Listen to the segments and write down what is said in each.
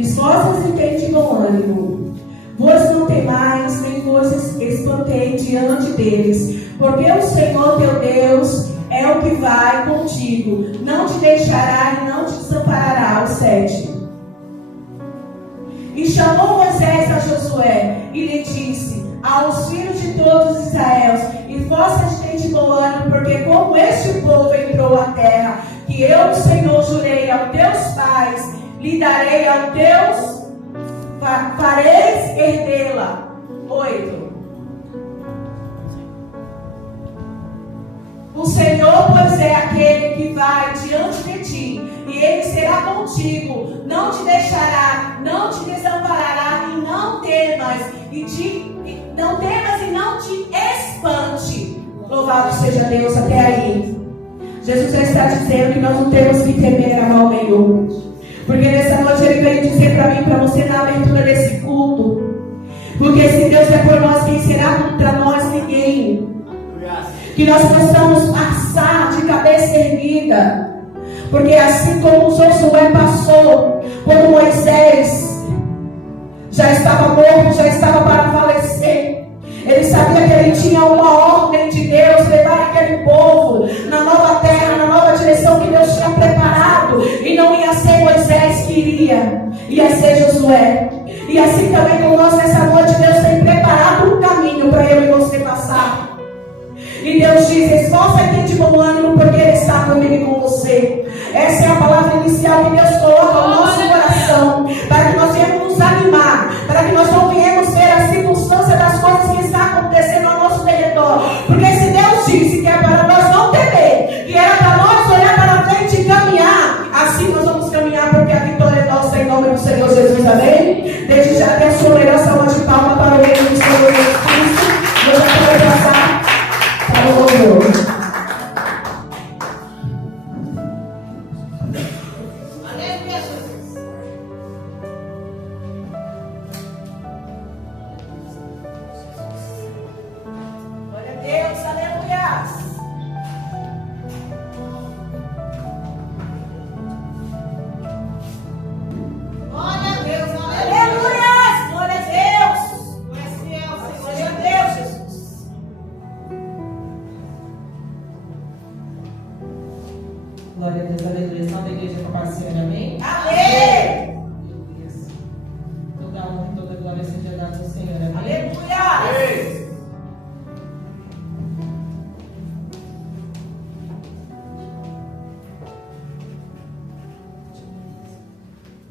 Esforça-se e tem de bom ânimo. Vos não temais, nem vos espantei diante deles, porque o Senhor teu Deus é o que vai contigo, não te deixará e não te desamparará. O 7. E chamou Moisés a Josué e lhe disse aos filhos de todos Israel: esforça-te e tem de bom ânimo, porque como este povo entrou à terra, que eu, o Senhor, jurei aos teus pais, lhe darei aos teus, fareis herdê-la. 8. O Senhor, pois, é aquele que vai diante de ti, e Ele será contigo, não te deixará, não te desamparará, e não temas, e não te espante. Louvado seja Deus. Até aí, Jesus já está dizendo que nós não temos que temer a mal nenhum, porque nessa noite Ele veio dizer para mim, para você, na abertura desse culto, porque se Deus é por nós, quem será contra nós? Ninguém. Que nós possamos passar de cabeça erguida, porque assim como Josué passou, quando Moisés já estava morto, já estava para falecer, ele sabia que ele tinha uma ordem de Deus, levar aquele povo na nova terra, na nova direção que Deus tinha preparado, e não ia ser Moisés que ia ser Josué. E assim também com nós nessa noite, Deus tem preparado um caminho para eu e você passar. E Deus diz: esforça-te de bom ânimo, porque Ele está comigo e com você. Essa é a palavra inicial que Deus coloca no nosso coração, para que nós venhamos nos animar, para que nós não venhamos ver a circunstância das coisas que estão acontecendo ao nosso redor. Porque se Deus disse que é para nós não temer, que era para nós olhar para frente e caminhar, assim nós vamos caminhar, porque a vitória é nossa, em nome do Senhor Jesus. Amém? Desde já tem a sua melhor salva de palmas para o reino do Senhor Jesus Cristo. Eu já quero passar para o louvor. Glória a Deus, aleluia. Estão da igreja com a paz do Senhor, amém? Amém! Toda honra e toda glória seja dada ao Senhor, amém? Aleluia!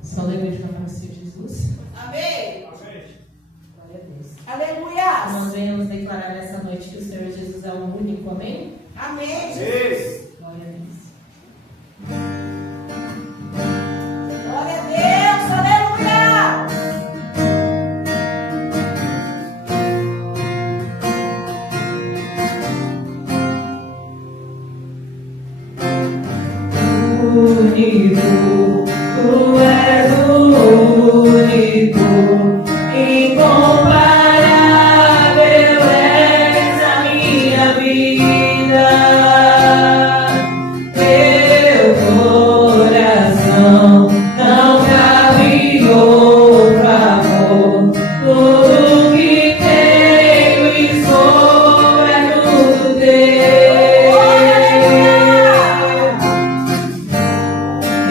Estão da igreja com a paz do Senhor Jesus? Amém! Glória a Deus. Aleluia! Nós venhamos declarar nessa noite que o Senhor Jesus é o único, amém? Amém! Glória a Deus. Glória a Deus! Aleluia! Único, tu és o único, incomparável és a minha vida. Meu coração não cabe outro amor. Tudo que tenho e sou é tudo teu.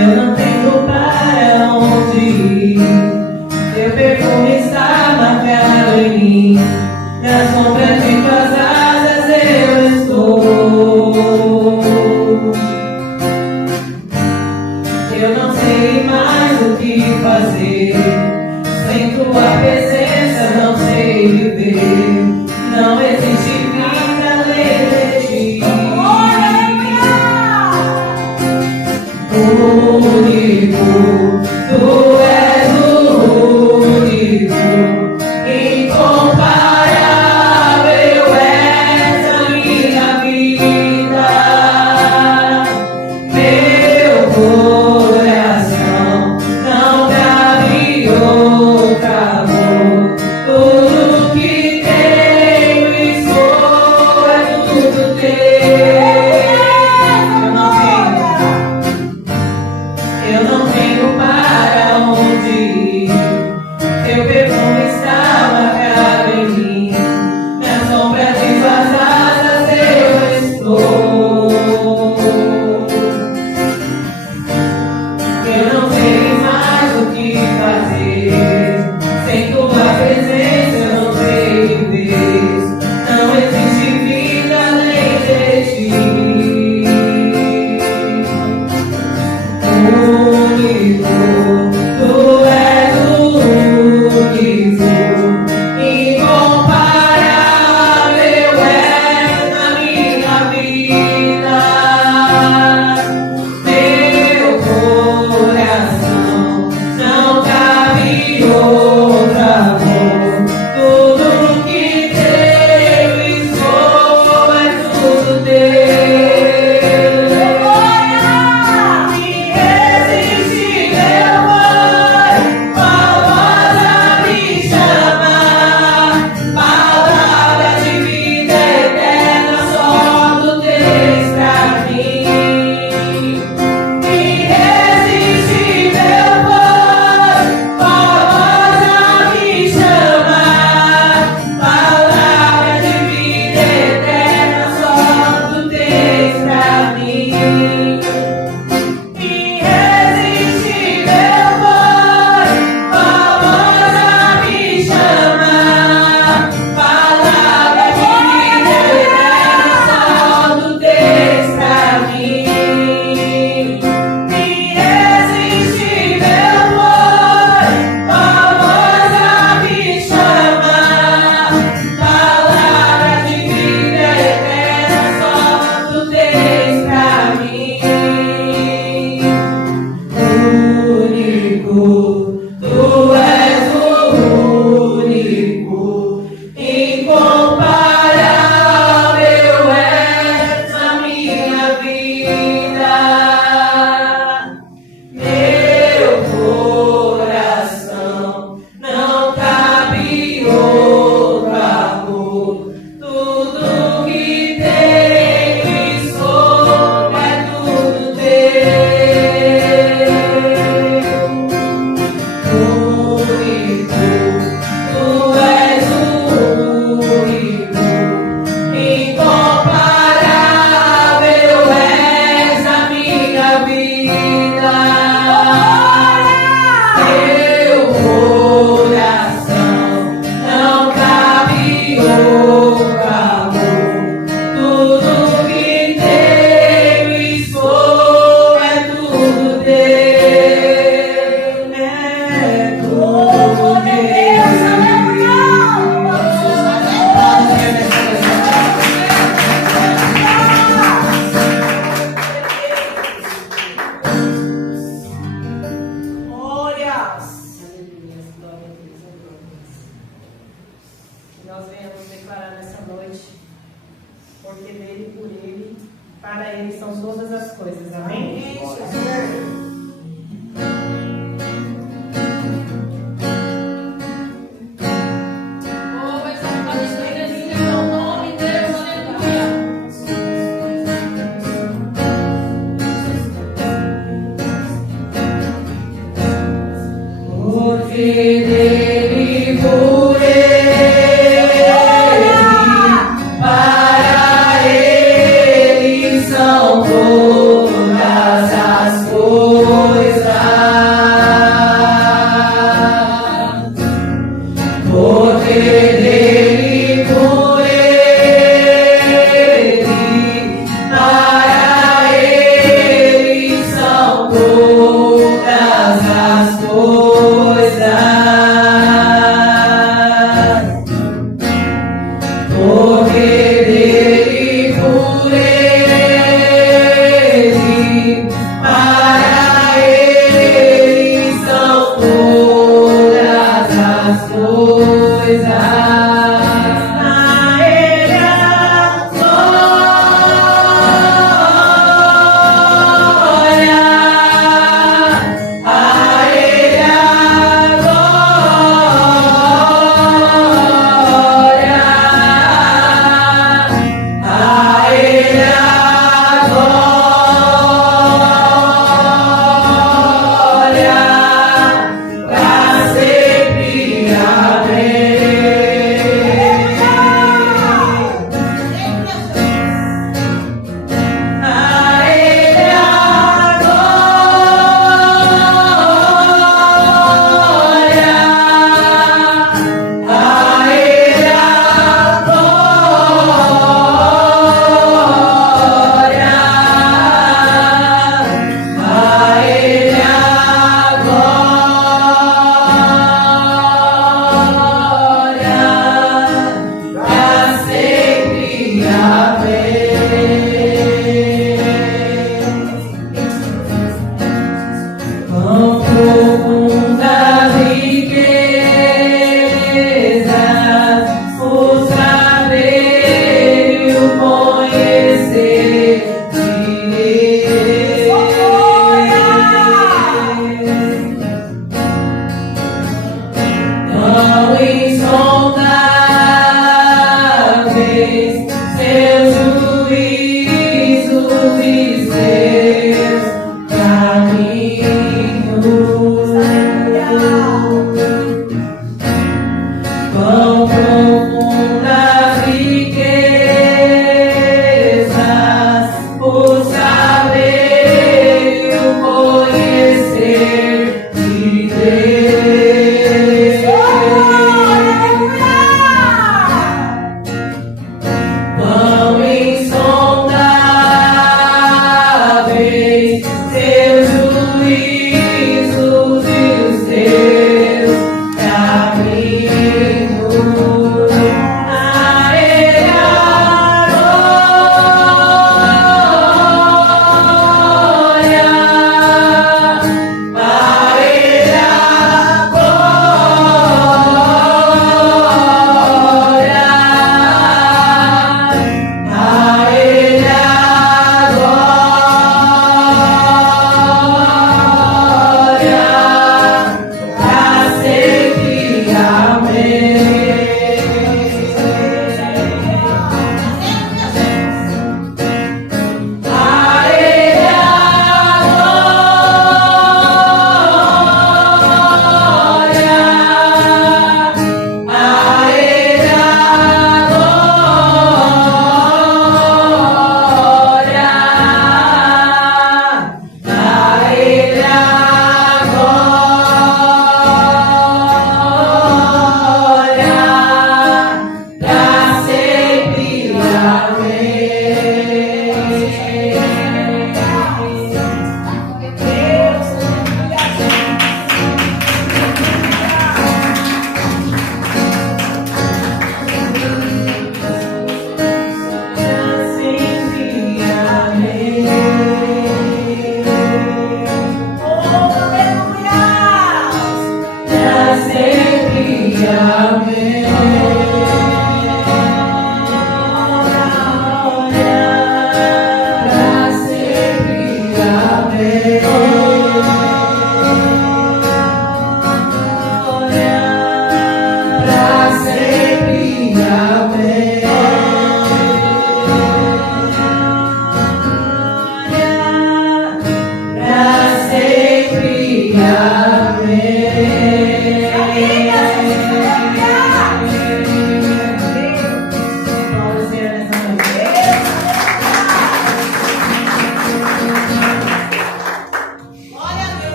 Eu não tenho pai. Para Ele são todas as coisas. Amém? Todas as coisas.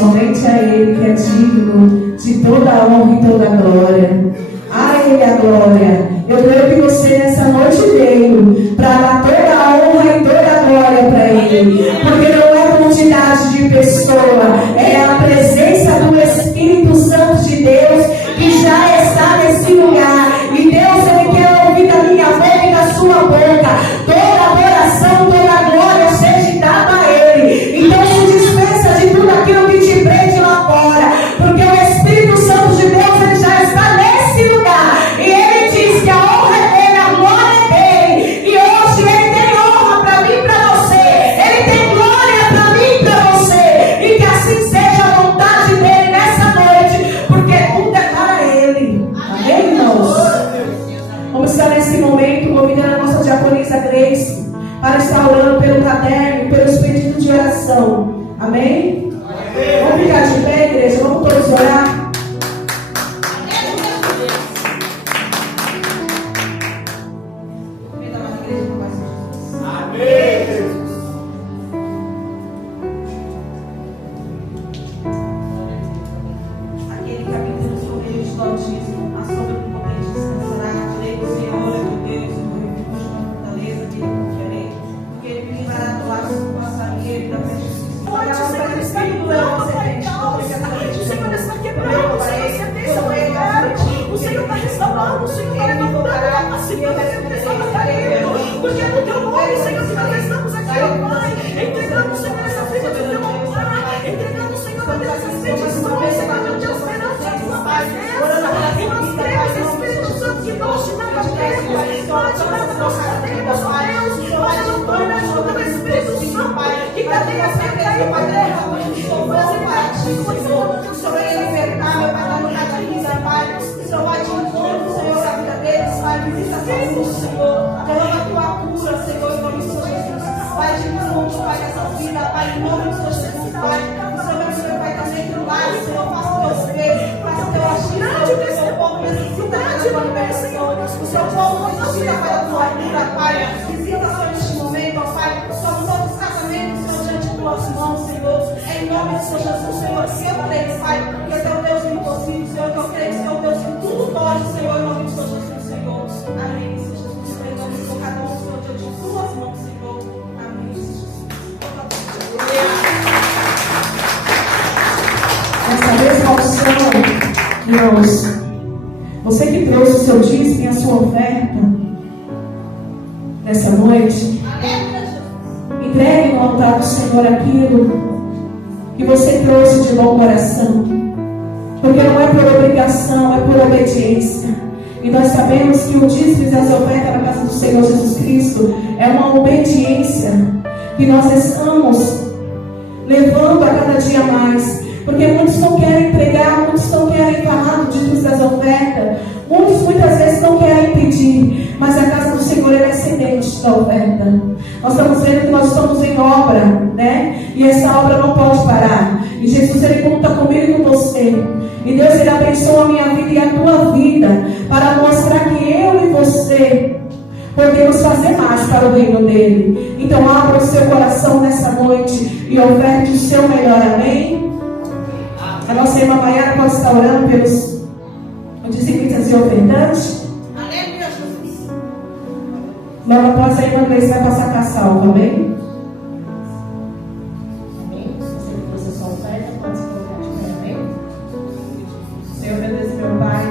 Somente a Ele que é digno de toda a honra e toda a glória. A Ele a glória. Eu creio que você nessa noite veio para dar toda a honra e toda a glória para Ele. Porque não é quantidade de pessoa, é a presença do Espírito Santo de Deus que já está nesse lugar. E Deus, Ele quer ouvir da minha boca e da sua boca toda a adoração, toda a glória seja dada a Ele. Então se dispensa de tudo aquilo que te prende lá fora, porque o Espírito Santo de Deus, Ele já está nesse lugar. E Ele diz que a honra é dele, a glória é dele. E hoje Ele tem honra para mim e para você. Ele tem glória para mim e para você. E que assim seja a vontade dele nessa noite, porque tudo é para Ele. Amém, irmãos? Vamos estar nesse momento convidando a nossa diaconisa Grace para estar orando pelo caderno e pelos pedidos de oração. Amém? Vamos ficar de pé, igreja? Vamos todos orar? Aquele que habita no sombrio do Altíssimo, a sombra do potente descansará. Direi do Senhor, é meu Deus, eu vou refugir na fortaleza, dele confiarei. Porque Ele me livrará do laço do passarinheiro e da peste. Pode, Senhor, está quebrando, Pai, o Senhor está quebrando, o Senhor se pensa no lugar, o Senhor está restaurando, o Senhor está levantando a passiva da repressão do carinho, porque é no teu nome, Senhor, que nós estamos aqui, ó Pai, entregando, Senhor, essa vida do teu altar, entregando, Senhor, essas petições, Senhor, de esperança, a tua presença, e nós cremos, Espírito Santo, que nós te damos tempo, nós te damos nossa cadeia, ó Deus, nós não torna ajuda do Espírito Santo, que cadeia sempre aí, Pai, mas em prática, Senhor, o Senhor é libertar, meu Pai, da lugar de vida, Pai, o Senhor vai de encontro, Senhor, a vida deles, Pai, visita a saúde, Senhor, derrama a tua cura, Senhor, em nome de Jesus, vai de encontro, Pai, dessa vida, Pai, em nome de Jesus, Pai, o Senhor vai, Senhor, vai também do lado, Senhor, faça o teu ver, faça o teu agir, o seu povo necessita da tua Senhor, o seu povo necessita, Pai, da tua cura, Pai, visita, Senhor, neste momento, ó Pai, somos todos casamentos, Senhor, diante de tuas mãos, Senhor, em nome de Jesus, Senhor, se eu creio, Pai, que esse é o Deus do impossível, Senhor, que eu creio que é o Deus que tudo pode, Senhor, em nome de Jesus, Senhor, amém, Senhor Jesus, pregamos com cada um, Senhor, diante de tuas mãos, Senhor, amém, Jesus. Essa mesma unção, irmãos, você que trouxe o seu dízimo e a sua oferta nessa noite, entregue no altar do Senhor aquilo que você trouxe de bom coração, porque não é por obrigação, é por obediência. E nós sabemos que o dízimo e as ofertas na casa do Senhor Jesus Cristo é uma obediência que nós estamos levando a cada dia mais, porque muitos não querem entregar, muitos não querem falar do dízimo das ofertas, muitos muitas vezes não querem pedir, mas a casa do Senhor é excedente da oferta. Nós estamos vendo que nós estamos em obra, né? E essa obra não pode parar. E Jesus, Ele conta comigo e com você. E Deus, Ele abençoa a minha vida e a tua vida, para mostrar que eu e você podemos fazer mais para o reino dele. Então abra o seu coração nessa noite e oferte o seu melhor, amém? A nossa irmã Maiara pode estar orando pelos dizimistas e ofertantes. Logo após a irmã Grace vai passar com a salva, amém? Amém? Se você trouxe a sua oferta, pode se colocar de pé, amém? Senhor, meu Deus, meu Pai,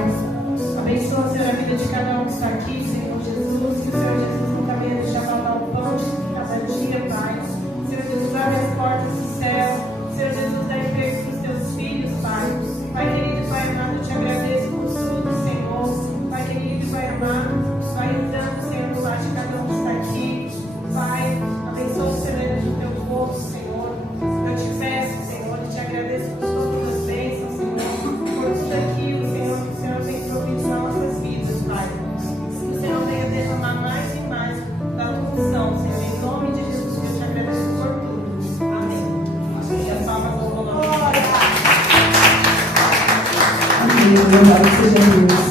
abençoa, Senhor, a vida de cada um que está aqui, Senhor Jesus, que o Senhor Jesus nunca venha deixar faltar o pão de cada dia, Pai. Senhor Jesus, abre as portas do céu, Senhor Jesus, dá emprego para os teus filhos, Pai. Pai querido, Pai amado, eu te agradeço por tudo, Senhor. Pai querido, Pai amado, vai entrando, Senhor, do lado de cada um que está aqui. Pai, abençoa o Senhor do teu povo, Senhor. Eu te peço, Senhor, e te agradeço por todas as bênçãos, Senhor, por tudo aquilo, Senhor, que o Senhor tem provido nas nossas vidas, Pai. Que o Senhor venha derramar mais e mais da tua unção, Senhor. Em nome de Jesus, eu te agradeço por tudo. Amém. E a salva com o nome. Amém. Louvado seja Deus.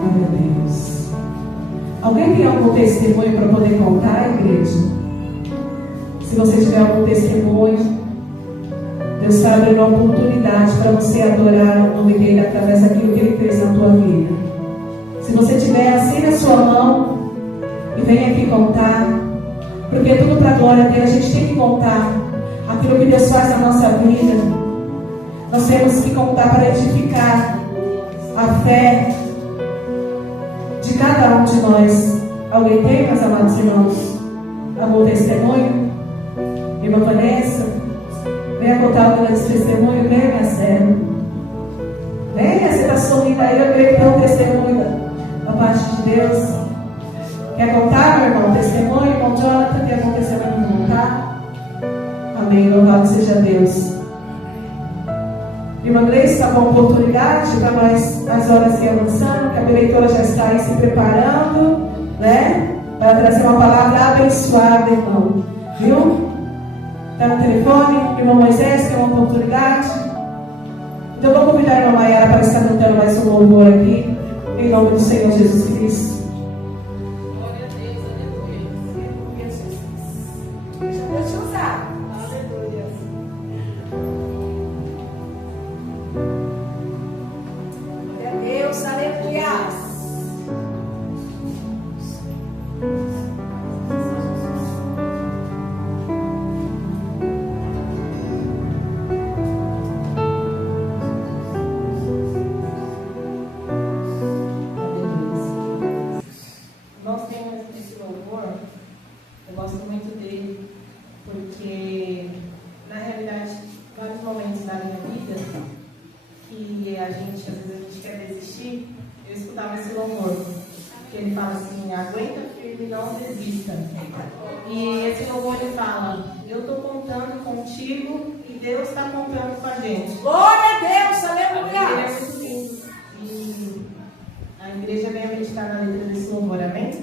Glória a Deus. Alguém tem algum testemunho para poder contar, igreja? Se você tiver algum testemunho, Deus está abrindo uma oportunidade para você adorar o nome dele através daquilo que ele fez na tua vida. Se você tiver assim na sua mão, e vem aqui contar, porque tudo para a glória dele, a gente tem que contar aquilo que Deus faz na nossa vida. Nós temos que contar para edificar a fé de cada um de nós. Alguém tem, meus amados irmãos, algum testemunho? Irmã Vanessa, venha contar o grande testemunho. Venha, minha serva. Venha, você está sorrindo aí. Eu creio que é um testemunho da parte de Deus. Quer contar, meu irmão? Testemunho, irmão Jonathan, quer algum testemunho para contar? Amém, louvado seja Deus. Irmã Grace, está com a oportunidade para nós, as horas ir avançando, que a diretora já está aí se preparando, né? Para trazer uma palavra abençoada, irmão. Viu? Está no telefone? Irmão Moisés, tem uma oportunidade? Então eu vou convidar a irmã Maiara para estar cantando mais um louvor aqui, em nome do Senhor Jesus Cristo. Glória a Deus, aleluia. Deixa Deus te usar. Aleluia. Glória a Deus, aleluia. Nós temos esse louvor, eu gosto muito dele, porque, na realidade, vários momentos da minha vida, que às vezes a gente quer desistir, eu escutava esse louvor, que ele fala assim, aguenta firme, não desista. E esse louvor ele fala, eu estou contando contigo e Deus está contando com a gente. Glória a Deus, Ele é aleluia. muito lindo. E a igreja vem a meditar na letra desse louvor, amém? Te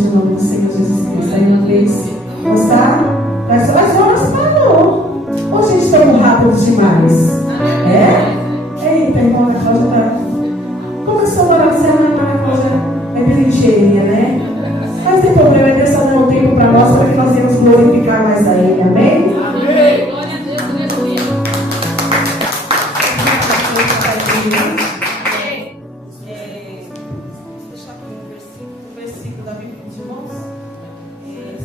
seja o nome do Senhor Jesus Cristo. Aí uma vez, mostrar, as horas parou. Ou gente, estamos rápidos demais? Eita, irmã Ana Cláudia, começou a orar, você Ana Cláudia é bem ligeirinha, né? Mas não tem problema, Deus só deu um tempo para nós, para que nós venhamos glorificar mais a Ele, amém? Amém. Glória a Deus, aleluia. Deixa eu um versículo da Bíblia dos irmãos.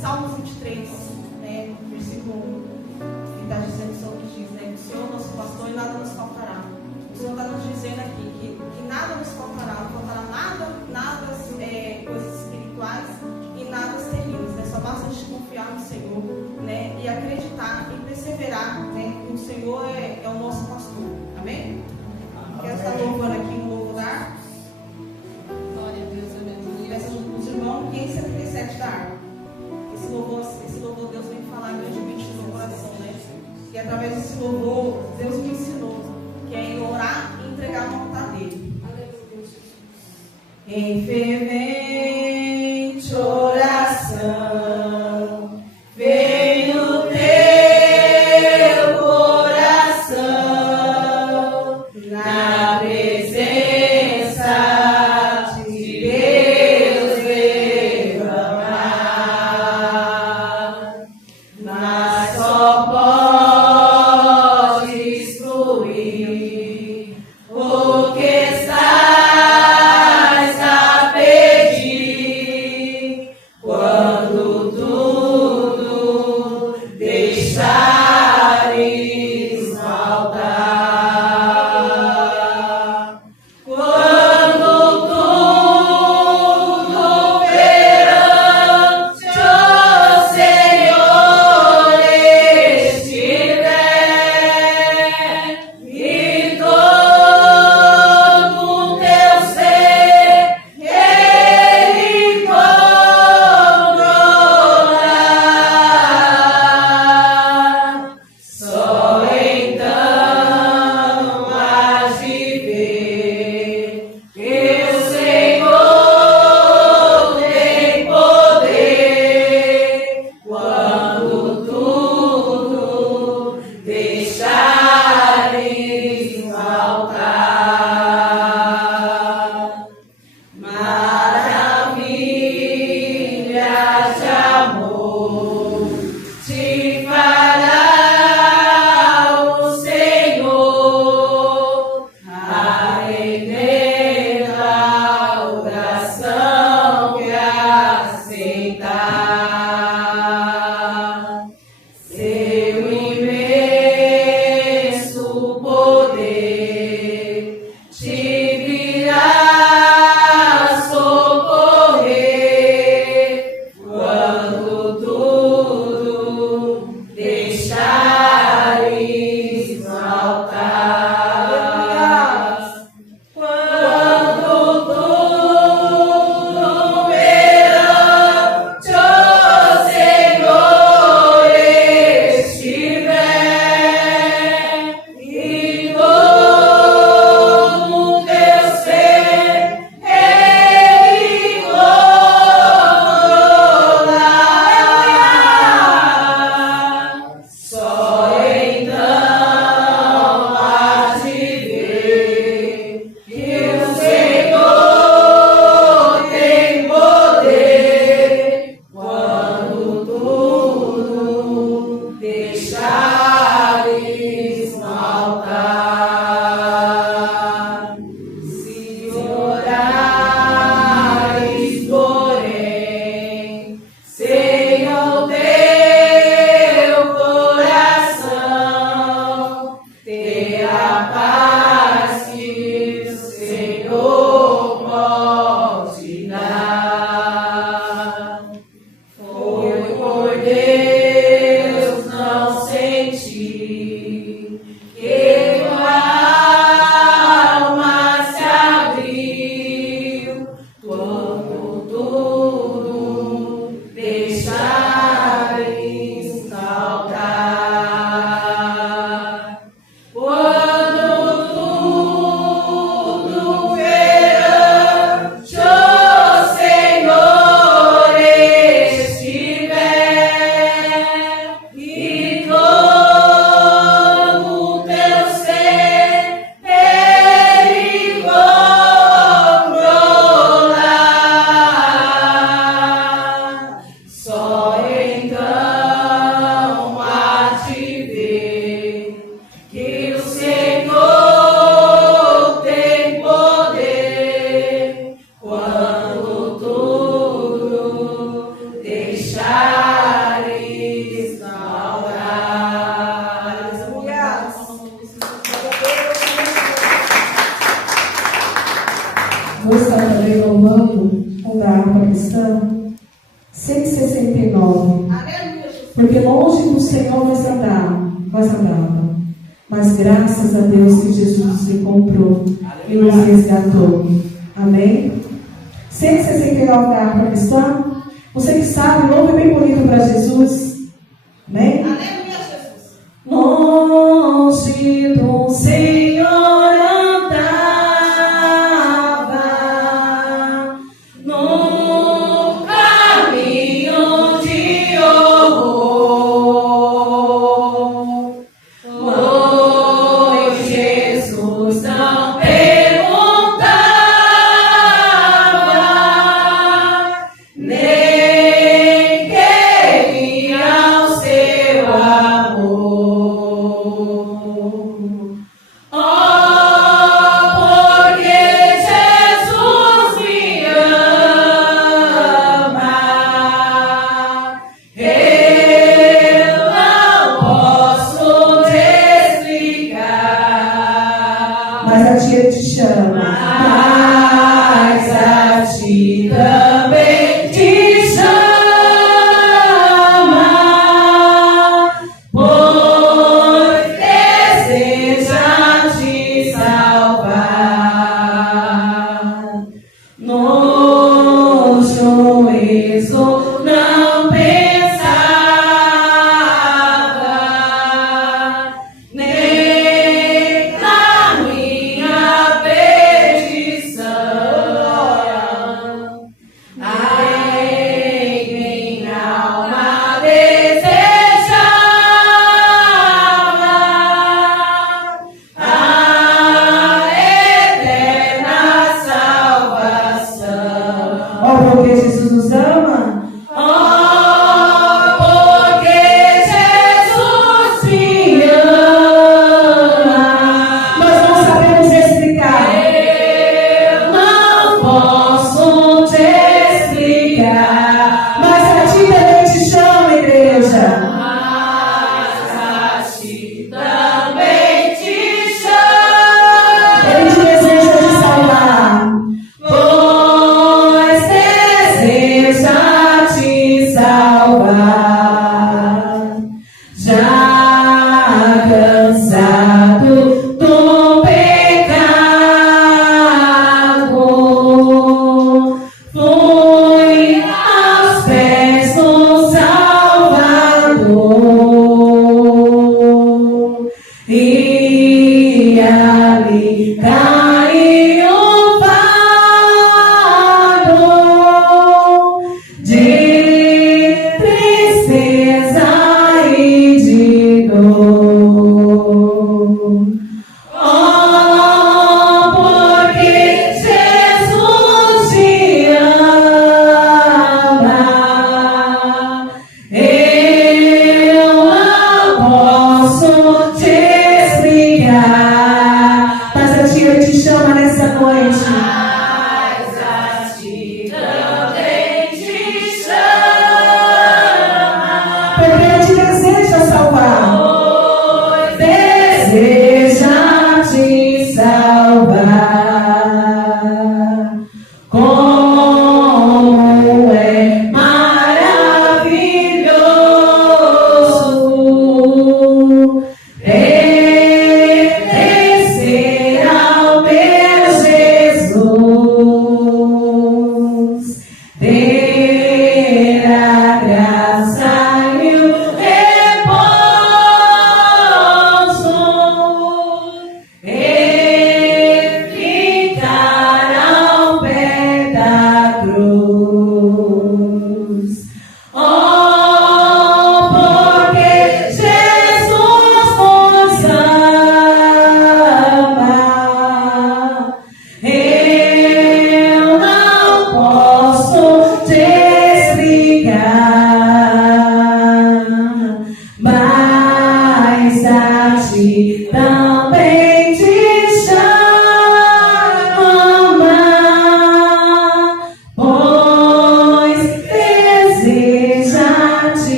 Salmos 23, né, versículo 1. Ele está dizendo sobre o que diz, né? O Senhor é nosso pastor e nada nos faltará. O Senhor está nos dizendo aqui que nada nos faltará, não faltará nada coisas espirituais e nada terríveis, né? Só basta a gente confiar no Senhor, né? E acreditar e perseverar, né? Que o Senhor é o nosso pastor, amém? Quero estar louvando aqui no novo lar. Glória a Deus, aleluia. Peço os irmãos 577 da harpa. Esse louvor Deus vem falar grandemente no meu coração, né? E através desse louvor, Deus me ensinou que é em orar e entregar a vontade dele. Em fervente oração, vem no teu coração, na presença de Deus derramar, mas só podes fluir o que estás a pedir, quando tudo deixares faltar, quando tudo perante o Senhor estiver, e todo o teu ser Ele controlar, só então hás de ver que o Senhor tem poder, quando tudo deixares faltar. Maravilhas de amor te fará o Senhor, a eterna oração que aceitar. Seu imenso poder te virá socorrer, quando tudo deixares faltar, quando tudo perante o Senhor estiver, e todo o teu ser Ele controlar, só então hás de ver que o Senhor tem poder, quando tudo deixares faltar. Se orares, porém, sem o teu coração, terá paz que o Senhor pode dar. Foi por Deus não sentir que tua alma se abriu, quando tudo deixares faltar, quando tudo perante o Senhor 169. Porque longe do Senhor nós andávamos. Mas graças a Deus que Jesus nos encontrou e nos resgatou. Amém? 169 da harpa cristã. Você que sabe, o nome é bem bonito para Jesus. Amém? Longe do Senhor andava no caminho de horror. Oh, Jesus não perguntava, nem queria o seu amor.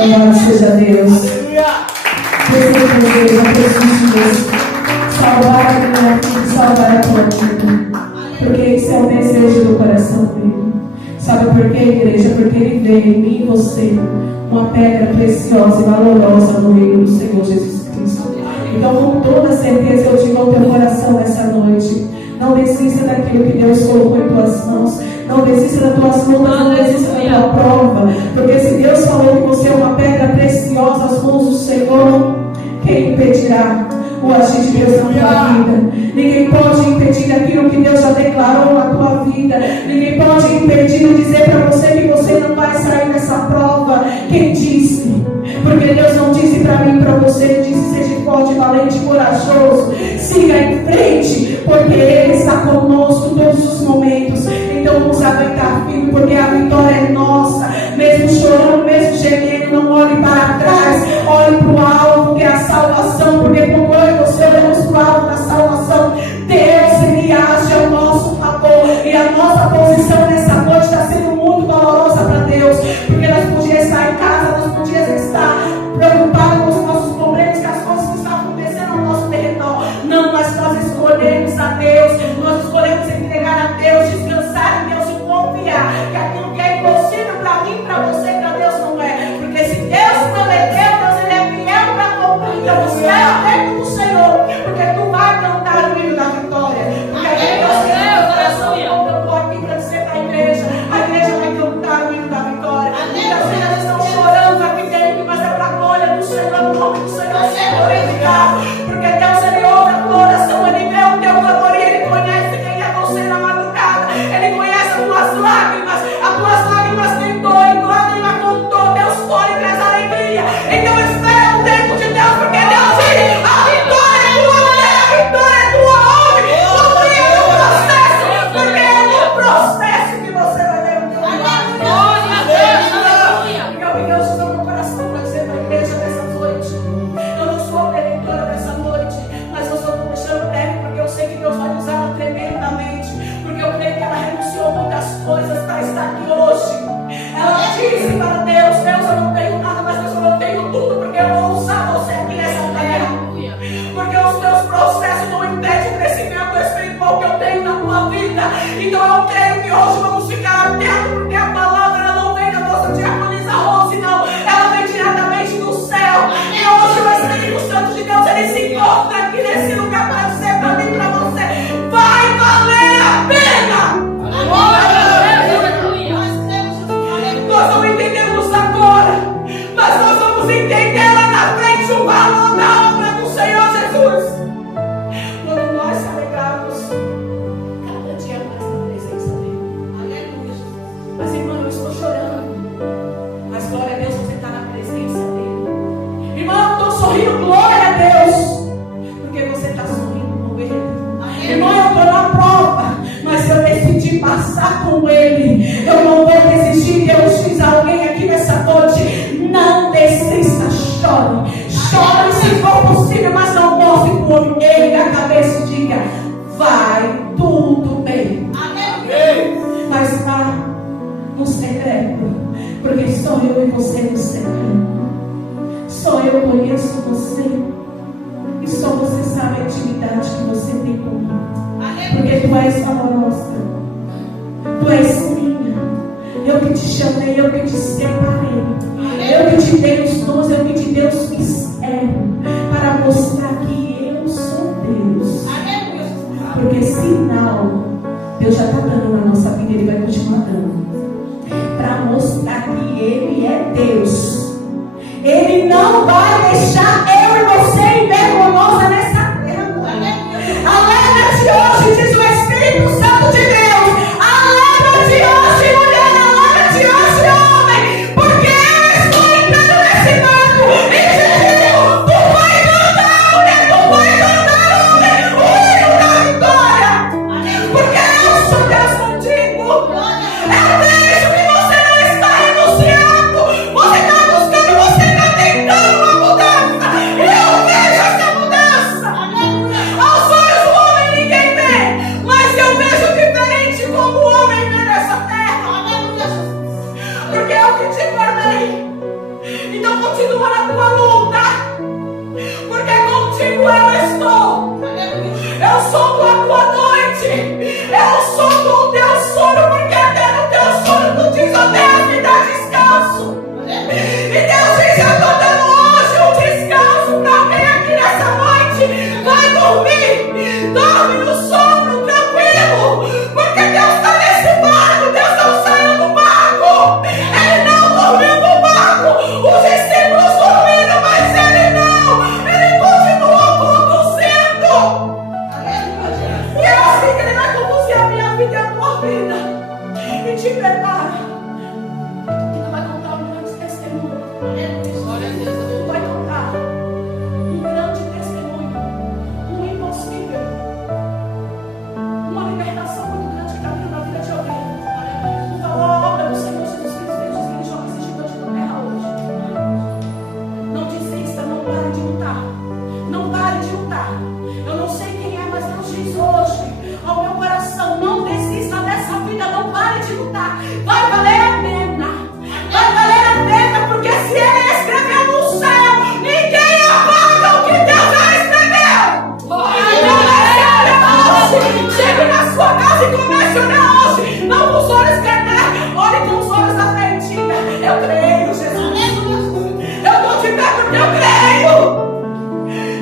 Louvado seja Deus. Desejo a Jesus salvar a minha vida, salvar a tua vida. Porque esse é o desejo do coração dele. Sabe por quê, igreja? Porque Ele vê em mim e você uma pedra preciosa e valorosa no reino do Senhor Jesus Cristo. Então, com toda certeza, eu digo ao teu coração nessa noite: não desista daquilo que Deus colocou em tuas mãos. Não desista das tuas lutas, não desista da tua prova. Porque se Deus falou que você é uma pedra preciosa às mãos do Senhor, quem impedirá o agir de Deus na tua vida? Ninguém pode impedir aquilo que Deus já declarou na tua vida. Ninguém pode impedir ou dizer para você que você não vai sair dessa prova. Quem disse? Porque Deus não disse para mim e para você. Ele disse: seja forte, valente e corajoso. Siga em frente, porque Ele está conosco todos os momentos. Então vamos aguentar firme, porque a vitória é nossa. Mesmo chorando, mesmo gemendo, não olhe para trás. Olhe para o alvo, que é a salvação. Porque quando eu e você olhamos para o alvo da salvação, Deus, Ele age ao nosso favor. E a nossa posição nessa noite está sendo muito valorosa para Deus. Porque nós podíamos estar em casa, nós podíamos estar preocupados com os nossos problemas, com as coisas que estão acontecendo ao nosso redor. Não, mas nós escolhemos a Deus. Nós escolhemos entregar a Deus, descansar em Deus e confiar que aquilo que é impossível para mim, para você, para Deus não é. Porque se Deus prometeu, Deus Ele é fiel para cumprir. Então espera o tempo do Senhor, porque tu vai cantar o hino da vitória. Porque a igreja, eu estou aqui para dizer para a igreja vai cantar o hino da vitória. Muitas vezes estão chorando aqui dentro, mas é para a glória do Senhor, o nome do Senhor ser glorificado. Porque Deus, Ele ouve a tua oração, Ele vê o teu clamor e Ele conhece quem é você na madrugada. Ele conhece as tuas lágrimas têm dor, e lágrima com dor, Deus colhe traz alegria. Então espera o tempo de Deus, porque Deus diz: a vitória é tua, mulher, a vitória é tua, homem. Confia no processo, porque é no processo que você vai ter o teu milagre. Deus usa meu coração para dizer para a igreja dessa noite: eu não sou a preventora dessa noite, mas eu só estou deixando breve, porque eu sei que Deus vai usar tremendamente. Porque eu creio que ela renunciou a muitas coisas para estar aqui hoje. Ela disse para Deus: Deus, eu não tenho nada, mas Deus, eu não tenho tudo, porque eu vou usar você aqui nessa terra. Porque os teus processos não impedem o crescimento espiritual que eu tenho na tua vida. Então eu creio que hoje vamos ficar atentos, porque a palavra ela não vem da nossa diaconisa Rose, não. Ela vem diretamente do céu. E hoje o Espírito Santo de Deus, ele se encontra aqui nesse lugar para dizer para mim e para você: vai valer a pena. Nós não entendemos agora, mas nós vamos entender lá na frente o valor da obra do Senhor Jesus. Quando nós se alegrarmos cada dia mais na presença dele. Aleluia. Mas irmão, eu estou chorando, mas glória a Deus, você está na presença dele. Irmão, eu estou sorrindo, glória a Deus, porque você está sorrindo com ele. Irmão, eu estou na prova, mas eu decidi passar com ele. Eu não vou desistir. Deus diz a alguém aqui nessa noite: não desista, chore. Chore se for possível, mas não mostre para o homem. Ergue a cabeça e diga: vai tudo bem. Amém. Mas vá no secreto, porque só eu e você no secreto. Só eu conheço você. E só você sabe a intimidade que você tem comigo. Porque tu és valorosa. Tu és minha. Eu que te chamei, eu que te separei. Eu que te dei os dons, eu que te dei os mistérios para mostrar que eu sou Deus. Porque sinal Deus já está dando na nossa vida, Ele vai continuar dando. Para mostrar que Ele é Deus. Ele não vai deixar eu e você envergonhosa nessa terra. Alegra-te hoje, diz o Espírito Santo de Deus. Alegra-te hoje, mulher, alegra-te hoje, homem, porque eu estou entrando nesse barco e te digo: tu vai cantar, mulher, tu vai cantar, homem, o hino da vitória. Porque eu sou Deus contigo. Eu vejo que você não está renunciando, você está buscando, você está tentando uma mudança. te prepara, que não vai contar um grande testemunho. Glória a Deus. Vai contar um grande testemunho, um impossível, uma libertação muito grande que está vindo na vida de alguém. A obra do Senhor Jesus Cristo fez os grandes jovens e gigantes da terra hoje. Não desista, não pare de lutar. Não pare de lutar. Eu não sei quem é, mas Deus diz hoje ao meu coração: não desista dessa vida, não pare de lutar. Vai valer a pena. Vai valer a pena, porque se Ele escreveu no céu, ninguém apaga o que Deus já escreveu. Chegue na sua casa e comece a orar hoje. Não com os olhos carnais, olhe com os olhos da fé antiga. Eu creio, Jesus. Eu estou de pé porque eu creio.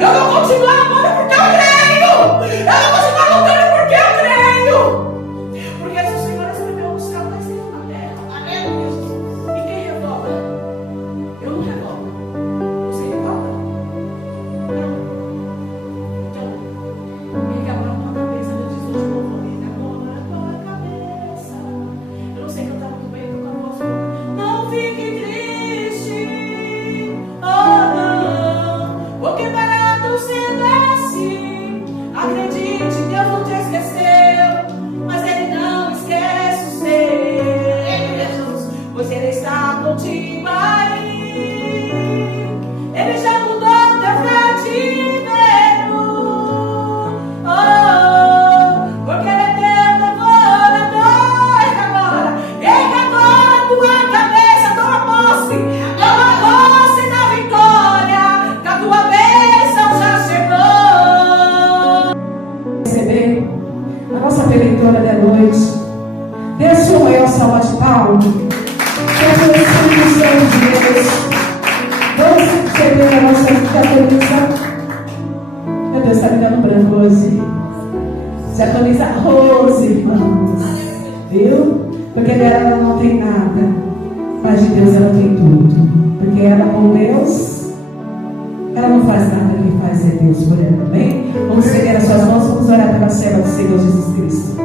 Eu vou continuar amando porque eu creio. Eu vou continuar lutando porque eu creio. Porque se o Senhor escreveu no céu, está escrito na terra. Amém, Jesus. E quem revoga? Eu não revogo. Você revoga? Não. Então, ergue a mão na cabeça. Deus diz hoje: ergue a mão na cabeça. Eu não sei cantar muito bem, porque eu não posso. Não fique triste. Oh, não. Porque barato sendo assim. Acredite, Deus não te esqueceu, mas Ele não esquece o seu. Pois Ele está contigo aí. Ele já mudou teu cativeiro. Oh, porque Ele é teu devorador. Erga agora a tua cabeça. Toma posse da vitória, que a tua bênção já chegou. Receber a nossa peletora da noite. Dê sua maior salva de palmas. Quero o Espírito Santo de Deus. Vamos receber a nossa diaconisa. Meu Deus, está me dando branco hoje. Diaconisa Rose, irmãos. Viu? Porque dela ela não tem nada, mas de Deus ela tem tudo. Porque ela com Deus, ela não faz nada, quem faz é Deus por ela, amém? Vamos estender as suas mãos, vamos orar pela serva do Senhor Jesus Cristo.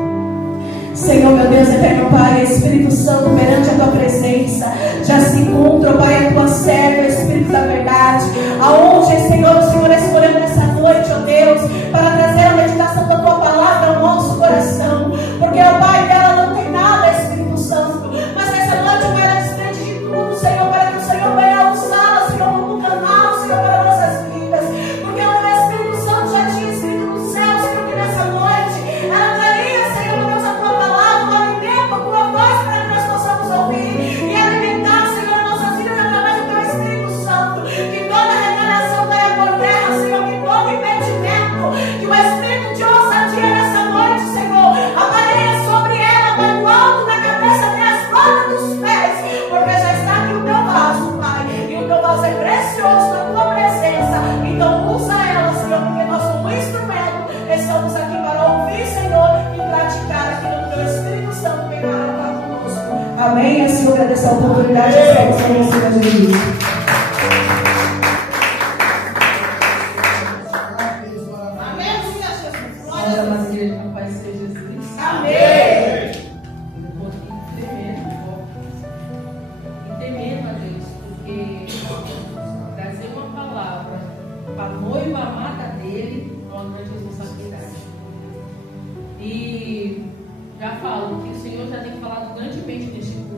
Senhor, meu Deus, eterno Pai, Espírito Santo, perante a tua presença, já se encontra, Pai, a tua serva, Espírito da verdade, aonde, Senhor, o Senhor escolheu nessa noite, ó Deus, para trazer a meditação da tua palavra ao nosso coração, porque o Pai dela não tem nada, Espírito Santo, mas nessa noite, Pai, ela desprende de tudo, Senhor, para que o Senhor venha usá-la, Senhor, como um canal, Senhor, para nossas vidas, porque o Espírito Santo já tinha escrito no céu, Senhor, que nessa noite ela traria, Senhor, meu Deus, a tua palavra, o alimento, a tua voz, para que nós possamos ouvir e alimentar, Senhor, nossas vidas através do teu Espírito Santo, que toda revelação caia por terra, Senhor, que todo impedimento, que o Espírito de ousadia nessa noite, Senhor, apareça sobre ela, Pai, do alto da cabeça até as pontas dos pés, porque já está aqui o teu vaso, Pai, e o teu vaso é precioso na tua presença. Então usa ela, Senhor, porque nós, como instrumento, estamos aqui para ouvir, Senhor, e praticar aquilo que o teu Espírito Santo vem para cá conosco. Amém. Assim eu agradeço a oportunidade de estar com você, Senhor Jesus. Amém, Senhor Jesus. Glória a Deus, igreja, que o Pai seja Jesus. Amém. Um pouquinho tremendo, a Deus, porque trazer uma palavra para a noiva amada dele é uma grande responsabilidade. E já falo que o Senhor já tem falado grandemente neste culto.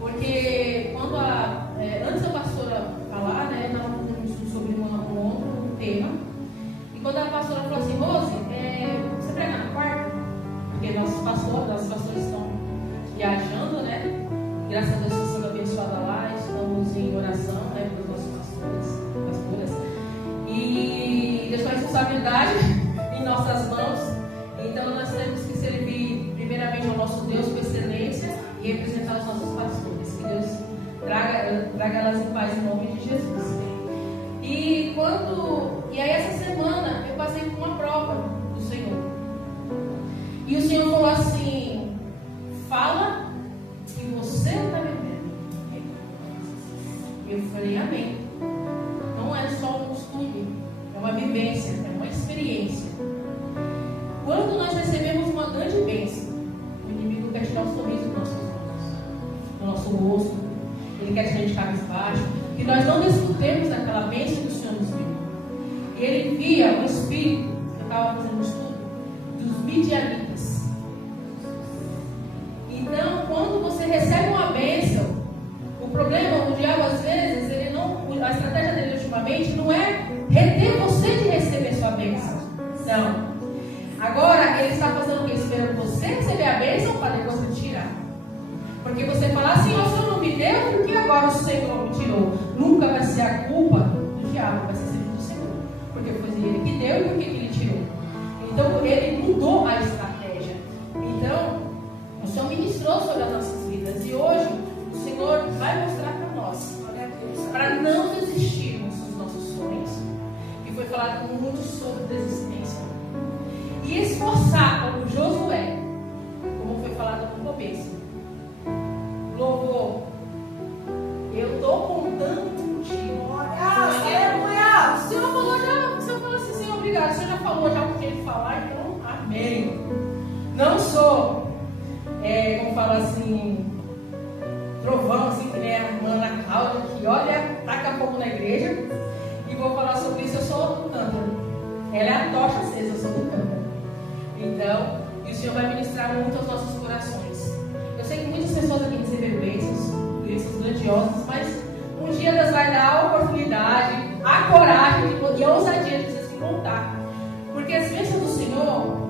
Porque quando antes a pastora falar, né, nós falamos sobre um outro tema. E quando a pastora falou assim: Rose, você prega no quarto? Porque nossos pastores estão viajando, né? Graças a Deus estão sendo abençoados lá. Estamos em oração, né, para os nossos pastoras. E deixou a responsabilidade em nossas mãos. Então nós temos que servir primeiramente ao nosso Deus com excelência e representar os nossos pastores. Que Deus traga elas em paz em nome de Jesus. E aí essa semana eu passei por uma prova do Senhor. E o Senhor falou assim: fala que você está bebendo. Eu falei: amém. Não é só um estudo, é uma vivência, é uma experiência. Quando nós recebemos uma grande bênção, o inimigo quer tirar nosso rosto, Ele quer tirar de cabisbaixo, que nós não desfrutemos daquela bênção que o Senhor nos deu. E Ele envia o Espírito, eu estava fazendo um estudo, dos midianitas. Então, quando você recebe uma bênção, o problema, o diabo às vezes, ele não, a estratégia dele ultimamente não é reter você de receber sua bênção. Não. Agora, ele está fazendo o que? Esperando você receber a bênção para depois te tirar. Porque você fala assim, o Senhor não me deu, por que agora o Senhor me tirou? Nunca vai ser a culpa do diabo, vai ser sempre do Senhor. Porque foi ele que deu e por que ele tirou? Então, ele mudou a estratégia. Então, o Senhor ministrou sobre as nossas vidas. E hoje, o Senhor vai mostrar para nós, para não desistirmos dos nossos sonhos. E foi falado muito sobre desistência. E esforçar, como Josué, como foi falado no começo. Louvor, eu estou contando contigo. Aleluia! O Senhor falou já, o Senhor falou assim, Senhor, obrigado. O Senhor já falou já o que ele falar, então, amém. Não sou, como fala assim, trovão, assim, que nem a irmã Ana Cláudia, que olha, taca fogo na igreja. E vou falar sobre isso, eu sou do cântaro. Ela é a tocha acesa, eu sou do cântaro. Então, e o Senhor vai ministrar muito aos nossos corações. Eu sei que muitas pessoas aqui receberam bênçãos grandiosas, mas um dia Deus vai dar a oportunidade, a coragem e a ousadia de você se contar. Porque as bênçãos do Senhor,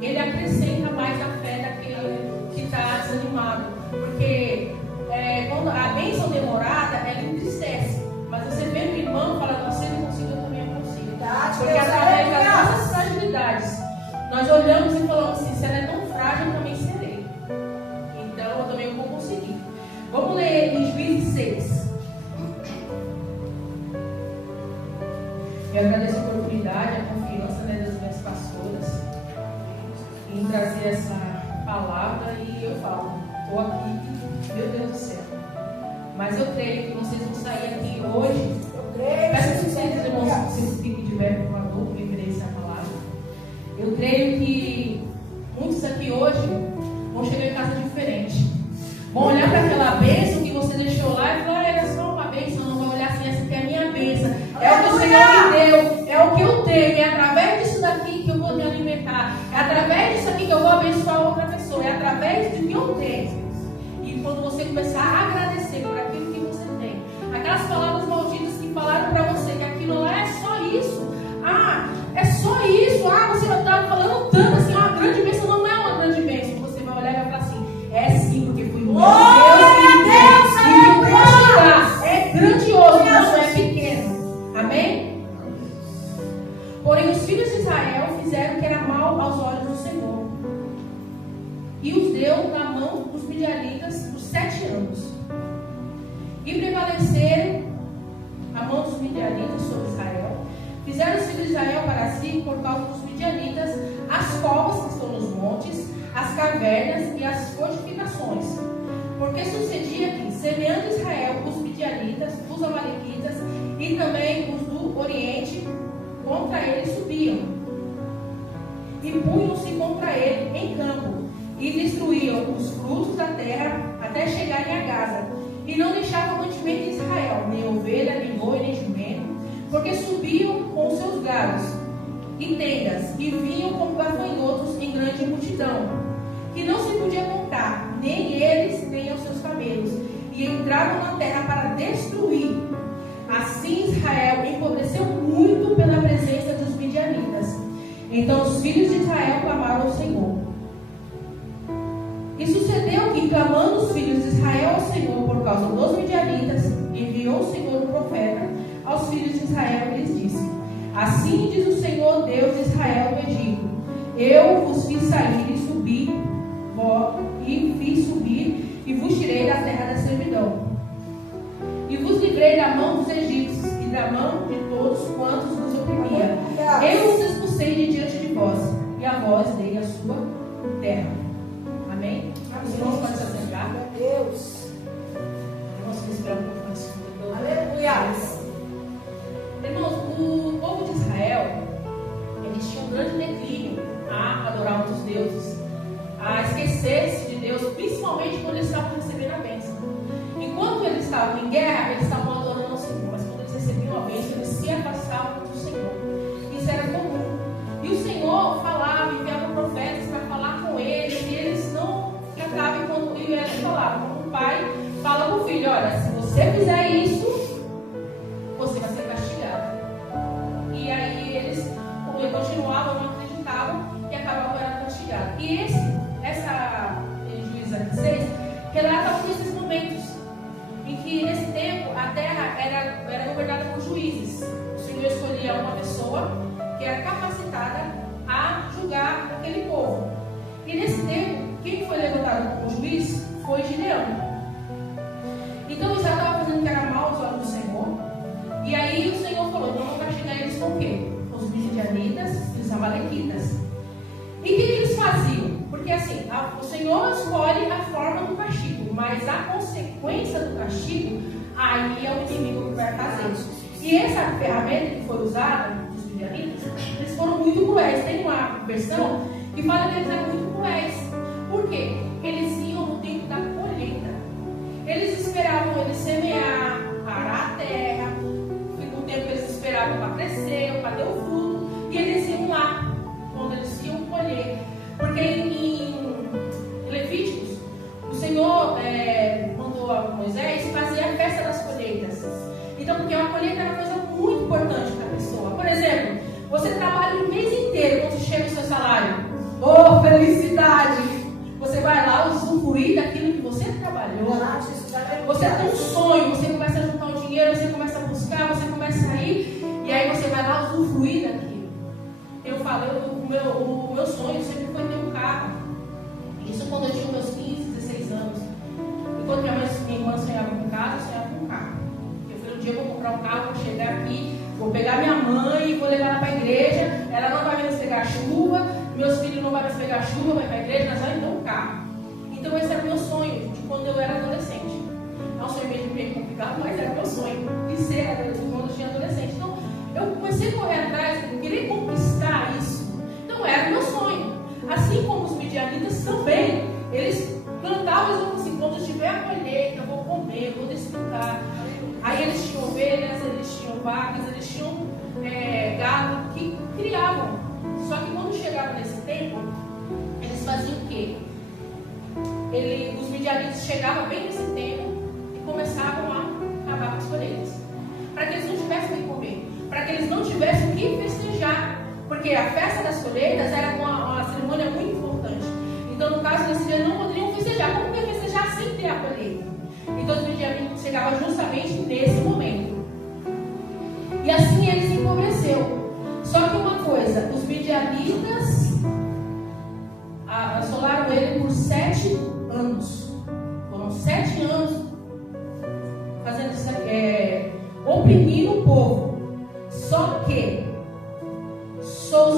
Ele acrescenta mais a fé daquele que está desanimado. Porque quando a bênção demorada, ela entristece. Mas você vê o irmão falando assim, ele consigo, eu também consigo. Porque através das nossas fragilidades, nós olhamos e falamos assim, se ela é tão frágil, eu também serei. Então, eu também vou conseguir. Vamos ler em Juízes 6. Eu agradeço a oportunidade, a confiança das minhas pastoras em trazer essa palavra. E eu falo, estou aqui, meu Deus do céu. Mas eu creio que vocês vão sair aqui hoje. Peço que vocês, irmãos, que vocês fiquem de pé, por favor, para referência à palavra. Eu creio que muitos aqui hoje vão chegar em casa diferente. Vão olhar para aquela bênção que você deixou lá e falar, era só uma bênção. Não vão olhar assim, essa aqui é a minha bênção. É o que o Senhor me deu, é o que eu tenho. É através disso daqui que eu vou me alimentar. É através disso aqui que eu vou abençoar outra pessoa. É através do que eu tenho. E quando você começar a agradecer por aquilo que você tem, aquelas palavras malditas que falaram para você que aquilo lá é só isso. É só isso. Você está falando tanto assim, uma grande bênção. Não é uma grande bênção. Você vai olhar e vai falar assim, é sim, porque foi meu Deus que me deu. É grandioso, não é pequeno. Amém? Porém, os filhos de Israel fizeram o que era mal aos olhos do Senhor. E os deu na mão dos midianitas por 7 anos. E prevaleceram a mão dos midianitas sobre Israel. Fizeram os filhos de Israel para si, por causa dos midianitas, as covas que estão nos montes, as cavernas e as fortificações. Porque sucedia que, semeando Israel os midianitas, os amalequitas e também os do Oriente, contra ele subiam. E punham-se contra ele em campo, e destruíam os frutos da terra até chegarem a Gaza. E não deixavam mantimento em Israel, nem ovelha, nem boi, nem jumento, porque subiam com seus gados e tendas, e vinham como gafanhotos em grande multidão, que não se podia contar, nem eles, nem os seus camelos, e entraram na terra para destruir. Assim Israel empobreceu muito pela presença dos midianitas. Então os filhos de Israel clamaram ao Senhor. E sucedeu que, clamando os filhos de Israel ao Senhor por causa dos midianitas, enviou o Senhor um profeta aos filhos de Israel e lhes disse: Assim diz o Senhor Deus de Israel do Egito: Eu vos fiz sair e subir, e vos tirei da terra da servidão, e vos livrei da mão dos egípcios e da mão de todos quantos vos oprimia. Eu os expulsei de diante de vós, e a vós dei a sua terra. Amém? Os irmãos podem se assentar. Deus. Irmãos, vamos esperar um pouco mais. Aleluia. Irmãos, o povo de Israel, eles tinham um grande declínio a adorar outros deuses, a esquecer-se de Deus, principalmente quando eles estavam recebendo a bênção. guerra, eles estavam adorando ao Senhor, mas quando eles recebiam a bênção, eles se afastavam do Senhor. Isso era comum. E o Senhor falava, enviava profetas para falar com eles, e eles não acabavam quando eles falavam. Como o pai fala para o filho: olha, se você fizer isso, você vai ser castigado. E aí eles continuavam, não acreditavam e acabavam sendo castigados. E essa Juízes 6 relata alguns desses momentos em que, nesse tempo, a terra era governada por juízes. O Senhor escolhia uma pessoa que era capacitada a julgar aquele povo. E nesse tempo, quem foi levantado como juiz foi Gideão. Então Israel estava fazendo o que era mal aos olhos do Senhor. E aí o Senhor falou: então vamos castigar eles com o quê? Os midianitas e os amalequitas. E o que eles faziam? Porque assim, o Senhor escolhe a forma do castigo, mas a consequência do castigo, aí é o inimigo que vai fazer. E essa ferramenta que foi usada dos midianitas, eles foram muito cruéis. Tem uma versão que fala que eles eram muito cruéis. Por quê? Eles iam no tempo da colheita. Eles esperavam ele semear, arar a terra, no tempo que eles esperavam para crescer, para ter o fruto, e eles iam lá, quando eles iam colher. Porque em Levíticos, o Senhor mandou a Moisés fazer a festa das colheitas. Então, porque a colheita era uma coisa muito importante para a pessoa. Por exemplo, você trabalha o mês inteiro, quando chega o seu salário. Oh, felicidade! Você vai lá usufruir daquilo que você trabalhou. Você tem um sonho, você começa a juntar o dinheiro, você começa a buscar, você começa a ir, e aí você vai lá usufruir daquilo. Eu falei, o meu sonho sempre foi ter um carro. Isso quando eu tinha meus 15, 16 anos. Enquanto minha irmã sonhava com casa, eu sonhava com um carro. Eu falei: um dia eu vou comprar um carro, vou chegar aqui, vou pegar minha mãe e vou levar ela para a igreja. Ela não vai mais pegar chuva, meus filhos não vão mais pegar chuva, vai para a igreja, nós vamos ter um carro. Então esse era o meu sonho de quando eu era adolescente. É um sonho meio complicado, mas era o meu sonho de ser adolescente quando eu tinha adolescente. Então eu comecei a correr atrás, querer conquistar isso. Então era o meu sonho. Assim como os midianitas também, eles plantavam, eles falavam assim: quando tiver a colheita, eu vou comer, eu vou desfrutar. Aí eles tinham ovelhas, eles tinham vacas, eles tinham gado que criavam. Só que quando chegava nesse tempo, eles faziam o quê? Os midianitas chegavam bem nesse tempo e começavam a acabar com as colheitas, para que eles não tivessem o que comer, para que eles não tivessem o que festejar, porque a festa das colheitas era uma cerimônia muito importante. Então, no caso desse dia, não poderiam festejar. Como que ia festejar sem ter a colheita? Então, os midianitas chegavam justamente nesse momento. E assim eles empobreceram. Só que uma coisa, os midianitas assolaram ele por 7 anos. Foram 7 anos fazendo isso, oprimindo o povo. Só que o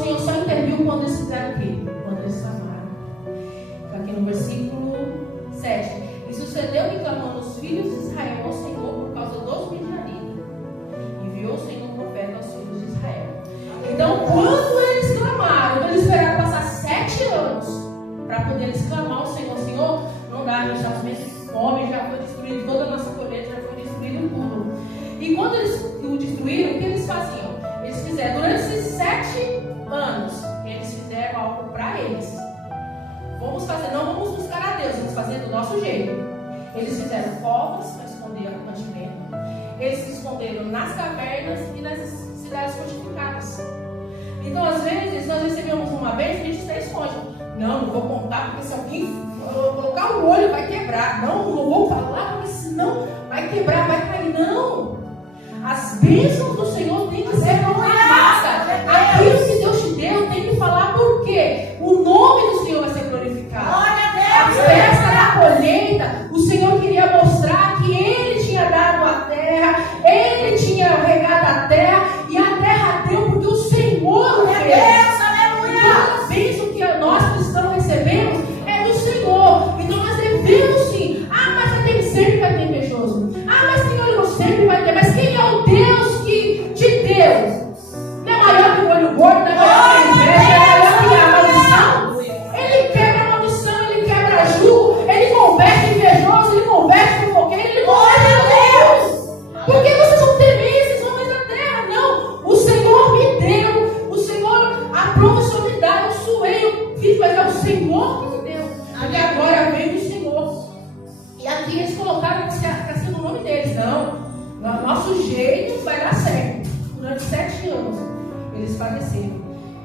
Senhor só interviu quando eles fizeram o quê? Quando eles clamaram. Aqui no versículo 7. E sucedeu que clamando os filhos de Israel ao Senhor por causa dos midianitas. Enviou o Senhor um profeta aos filhos de Israel. Então, quando eles clamaram, eles esperaram passar 7 anos para poder eles clamar ao Senhor: Senhor, não dá, a gente está com fome, já foi destruído toda a nossa colheita, já foi destruído tudo. E quando eles o destruíram, o que eles faziam? Eles fizeram, durante esses 7 anos, eles fizeram algo para eles. Vamos fazer, não vamos buscar a Deus, vamos fazer do nosso jeito. Eles fizeram covas para esconder o mantimento. Eles se esconderam nas cavernas e nas cidades fortificadas. Então, às vezes, nós recebemos uma vez e a gente se esconde. Não vou contar, porque se alguém colocar o olho vai quebrar. Não vou falar, porque senão vai quebrar, vai cair. Não! As bênçãos do Senhor têm que ser proclamadas. Aquilo que Deus te deu tem que falar, por quê? O nome do Senhor vai ser glorificado. A festa da colheita, o Senhor queria mostrar que Ele tinha dado a terra, Ele tinha regado a terra, e a terra deu porque o Senhor fez. Então, a bênção que nós cristãos recebemos é do Senhor. Então nós devemos sim. Mas sempre vai ter invejoso. Mas Senhor, não sempre vai ter. Mas quem é o Deus que te deu? Não é maior que o olho gordo, não é maior que a inveja, não é maior que a maldição. Ele quebra a maldição, ele quebra a jugo, ele converte invejoso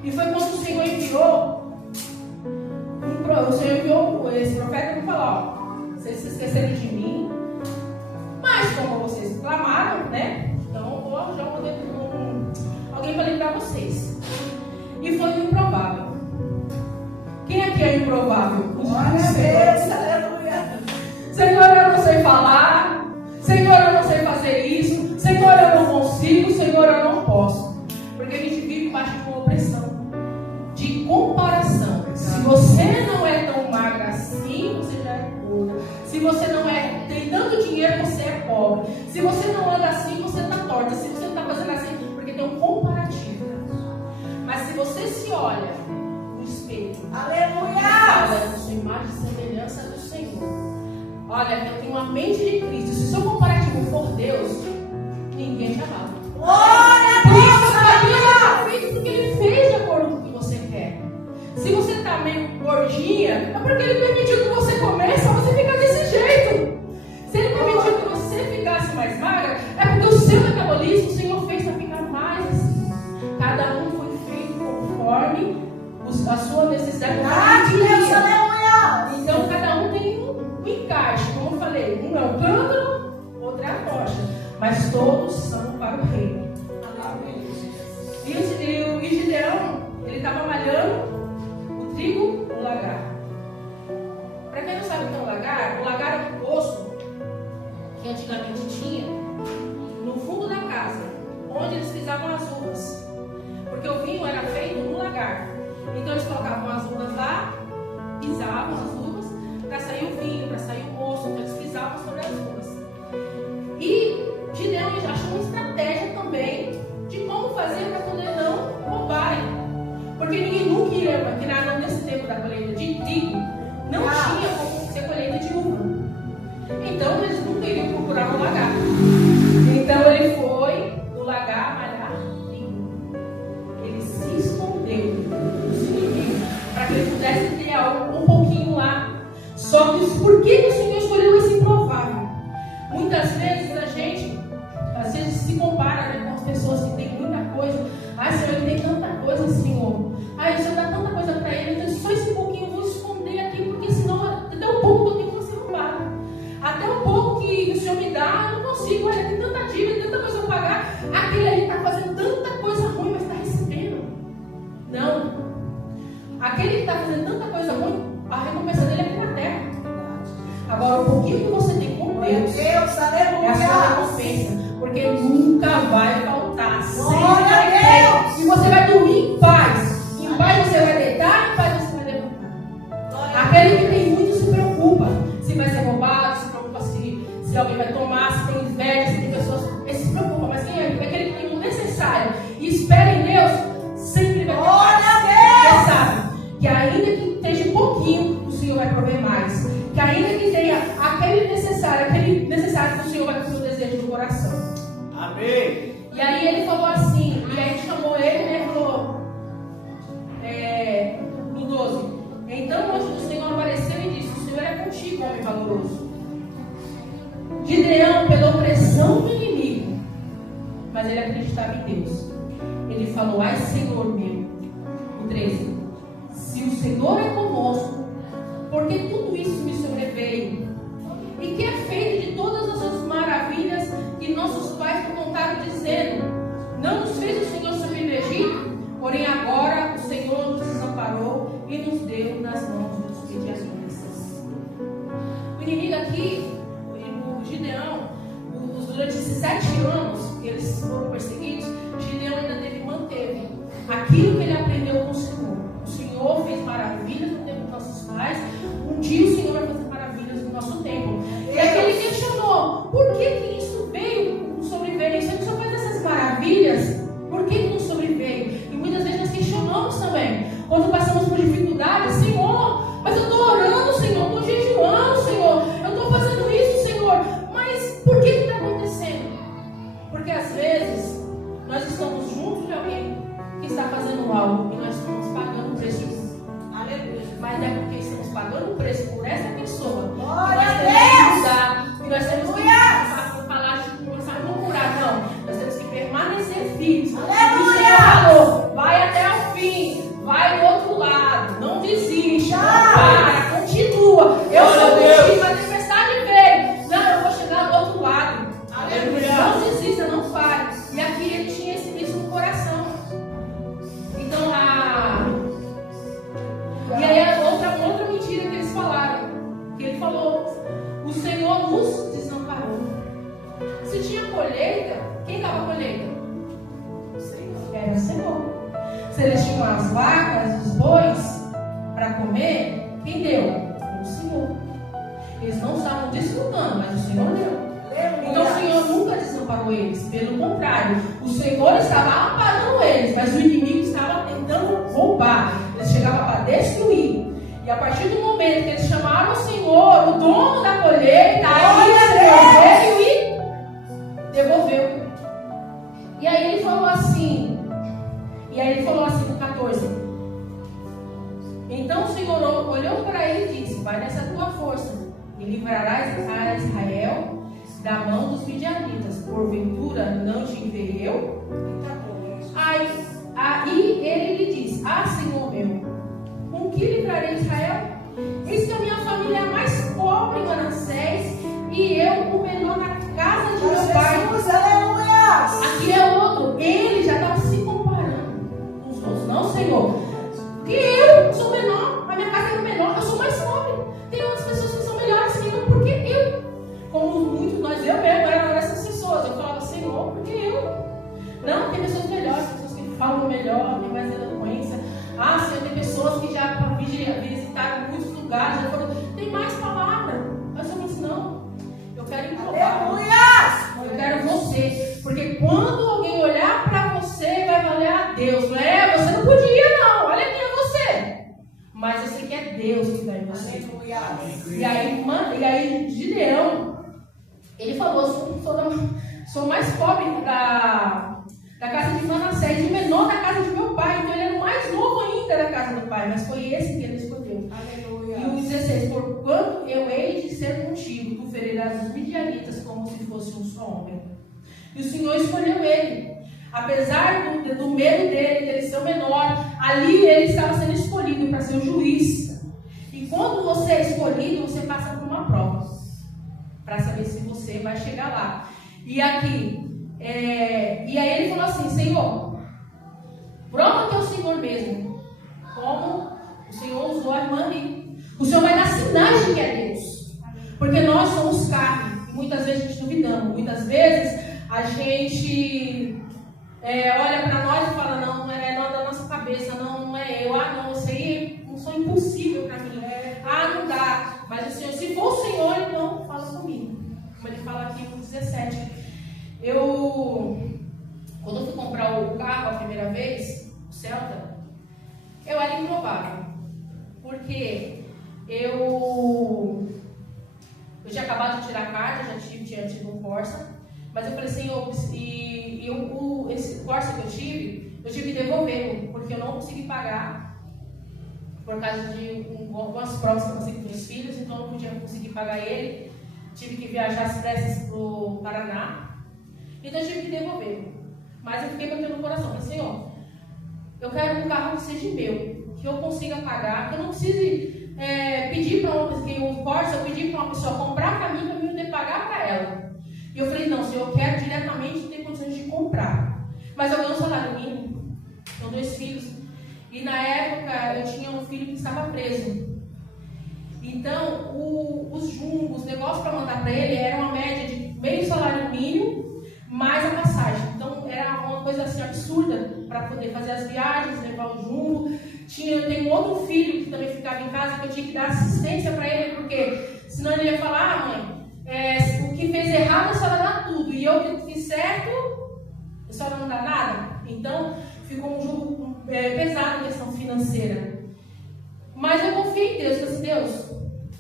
E foi quando o Senhor enviou esse profeta para falar: ó, vocês se esqueceram de mim, mas como vocês clamaram, né? Então eu vou já mandei alguém para lembrar vocês. E foi o improvável. Quem aqui é improvável? Senhor, eu não sei falar. Senhor, eu não sei fazer isso. Senhor, eu não consigo. Senhor, eu não posso. Porque a gente vive embaixo de uma opressão, de comparação. Se você não é tão magra assim, você já é gorda. Se você não tem tanto dinheiro, você é pobre. Se você não anda assim, você está torta. Se você não está fazendo assim, porque tem um comparativo. Mas se você se olha no espelho, aleluia, na sua imagem e semelhança do Senhor. Olha, eu tenho uma mente de Cristo. Se o seu comparativo for Deus, ninguém te amava. Glória a Deus! Ele fez porque Ele fez de acordo com o que você quer. Se você está meio gordinha, é porque Ele permitiu que você comece a você ficar desse jeito. Se Ele permitiu que você ficasse mais magra, é porque o seu metabolismo o Senhor fez para ficar mais assim. Cada um foi feito conforme a sua necessidade. Então cada um tem um encaixe, como eu falei, um é o cântaro, outro é a tocha, mas todos são para o reino. E o Gideão, ele estava malhando o trigo no lagar. Para quem não sabe o que é um lagar é um poço que antigamente tinha no fundo da casa, onde eles pisavam as uvas, porque o vinho era feito no lagar. Então eles colocavam as uvas lá, pisavam as uvas para sair o vinho, para sair o moço. Então eles pisavam sobre as uvas. E Gideão achou uma estratégia também de como fazer para poder não roubarem. Porque ninguém nunca ia, porque nesse tempo da colheita de trigo não tinha como ser colheita de uva. Então eles nunca iriam procurar um lagar. Então ele foi no lagar malhar trigo. Ele se escondeu dos inimigos para que ele pudesse ter algo um pouquinho lá. Só que por que o Senhor escolheu esse improvável? Muitas vezes a gente às vezes se compara, né, com as pessoas que têm muita coisa. Ai, Senhor, ele tem tanta coisa, Senhor. Ai, o Senhor dá tanta coisa para ele. Então só esse pouquinho eu vou esconder aqui, porque senão até um pouco que eu tenho que ser roubado. Até um pouco que o Senhor me dá, eu não consigo. Olha, tem tanta dívida, tanta coisa para pagar. Aquele ali está fazendo tanta coisa ruim, mas está recebendo. Não. Aquele que está fazendo tanta coisa ruim, a recompensa dele é aqui na terra. Agora, o pouquinho que você tem com Deus, é a sua recompensa. Porque nunca vai faltar. Sempre vai ter. E você vai dormir em paz. Em paz você vai deitar, em paz você vai levantar. Aquele que tem muito se preocupa. Se vai ser roubado, se preocupa se alguém vai tomar, se tem inveja, se tem pessoas. Ele se preocupa, mas quem é aquele que tem o necessário e espera em Deus, sempre vai ter paz. Porque sabe que ainda que esteja pouquinho, o Senhor vai prover mais. Que ainda que tenha aquele necessário que o Senhor vai cumprir o desejo do coração. Amém. E aí ele falou assim, e aí chamou ele, né, e falou, no 12, então o anjo do Senhor apareceu e disse: o Senhor é contigo, homem valoroso. Gideão, pela opressão do inimigo, mas ele acreditava em Deus. Ele falou: ai, Senhor meu. O 13, se o Senhor é conosco, porque tudo isso me sobreveio, e que é feito de todas as maravilhas que nossos pais nos contaram, dizendo: não nos fez o Senhor subir do Egito, porém agora o Senhor nos desamparou e nos deu nas mãos dos medianistas. O inimigo aqui, o Gideão, durante esses 7 anos que eles foram perseguidos, Gideão ainda manteve aquilo que ele aprendeu com o Senhor. O Senhor fez maravilhas no tempo dos nossos pais. Um dia o Senhor vai fazer maravilhas no nosso tempo. E aí ele questionou: por que isso veio, sobreveio? Se ele só faz essas maravilhas, por que não sobreveio? E muitas vezes nós questionamos também. Quando passamos por dificuldades: Senhor, mas eu estou orando, Senhor, estou jejuando, Senhor, eu estou fazendo isso, Senhor, mas por que está acontecendo? Porque às vezes nós estamos juntos de alguém que está fazendo algo e nós estamos pagando o preço disso. Aleluia. Mas é porque estamos pagando o preço por essa pessoa falou: o Senhor nos desamparou. Se tinha colheita, quem dava colheita? O Senhor. Era o Senhor. Se eles tinham as vacas, os bois para comer, quem deu? O Senhor. Eles não estavam desfrutando, mas o Senhor deu. Então o Senhor nunca desamparou eles. Pelo contrário, o Senhor estava amparando eles, mas o inimigo estava tentando roubar. Eles chegavam para destruir. E a partir do momento que eles chamaram o Senhor, o dono da colheita, aí o Senhor veio e devolveu. E aí ele falou assim, no 14: então o Senhor olhou para ele e disse: vai nessa tua força e livrarás a Israel da mão dos midianitas. Porventura não te enviei eu? Aí ele lhe disse: ah, Senhor meu, com que livrarei Israel? Eis que a minha família é a mais pobre em Manassés, e eu o menor na casa de meu pai. Aqui é outro. Ele já estava se comparando com os outros. Não, Senhor, que eu sou menor, a minha casa é menor, eu sou mais pobre. Tem outras pessoas que são melhores que eu, porque eu, como muitos nós, eu mesmo era dessas pessoas. Eu falava: Senhor, porque eu? Não, tem pessoas melhores, pessoas que falam melhor, tem mais eloquência. Ah, Senhor, tem pessoas que já visitaram muitos lugares, já foram, tem mais palavra. Mas eu disse: não, eu quero provar. Eu quero você. Porque quando alguém olhar para você, vai valer a Deus. Você não podia, não. Olha quem é você. Mas eu sei que é Deus que está em você. E aí, Gideão, ele falou: sou mais pobre da casa de Manassés, e menor da casa de meu pai. Então ele era o mais novo ainda da casa do pai. Mas foi esse que ele escolheu. Aleluia. E o 16: porquanto eu hei de ser contigo, tu ferirás os midianitas como se fosse um só homem. E o Senhor escolheu ele. Apesar do medo dele ser o menor, ali ele estava sendo escolhido para ser o juiz. E quando você é escolhido, você passa por uma prova para saber se você vai chegar lá. E aqui, e aí ele falou assim: Senhor, prova que é o Senhor mesmo, como o Senhor usou a irmã ali. O Senhor vai dar sinais de que é Deus, porque nós somos carne e muitas vezes a gente duvidamos. Muitas vezes a gente olha para nós e fala: não é da nossa cabeça, não é eu, não, isso aí não sou impossível para mim, não dá. Mas o Senhor, se for o Senhor, então fala comigo. Como ele fala aqui no 17: quando eu fui comprar o carro a primeira vez, o Celta, eu era improvável, porque eu tinha acabado de tirar a carta, tinha tido um Corsa. Mas eu falei: Senhor, esse Corsa que eu tive que devolver, porque eu não consegui pagar por causa de algumas provas que eu passei com meus filhos, então eu não podia conseguir pagar ele. Tive que viajar às pressas para o Paraná, então eu tive que devolver. Mas eu fiquei batendo no coração: falei: Senhor, eu quero um carro que seja meu, que eu consiga pagar, que eu não precise pedir para o Corsa, eu pedi para uma pessoa comprar para mim eu ter que pagar para ela. E eu falei: não, Senhor, eu quero diretamente ter condições de comprar. Mas eu ganho um salário mínimo, tenho 2 filhos. E na época eu tinha um filho que estava preso. Então os negócios para mandar para ele era uma média de meio salário mínimo, mais a passagem. Então era uma coisa assim absurda para poder fazer as viagens, levar o jumbo. Eu tenho outro filho que também ficava em casa, que eu tinha que dar assistência para ele, porque senão ele ia falar: mãe, o que fez errado a senhora dá tudo, e eu que fiz certo, a senhora não dá nada. Então ficou um jogo pesado em questão financeira. Mas eu confiei em Deus. Eu disse: Deus,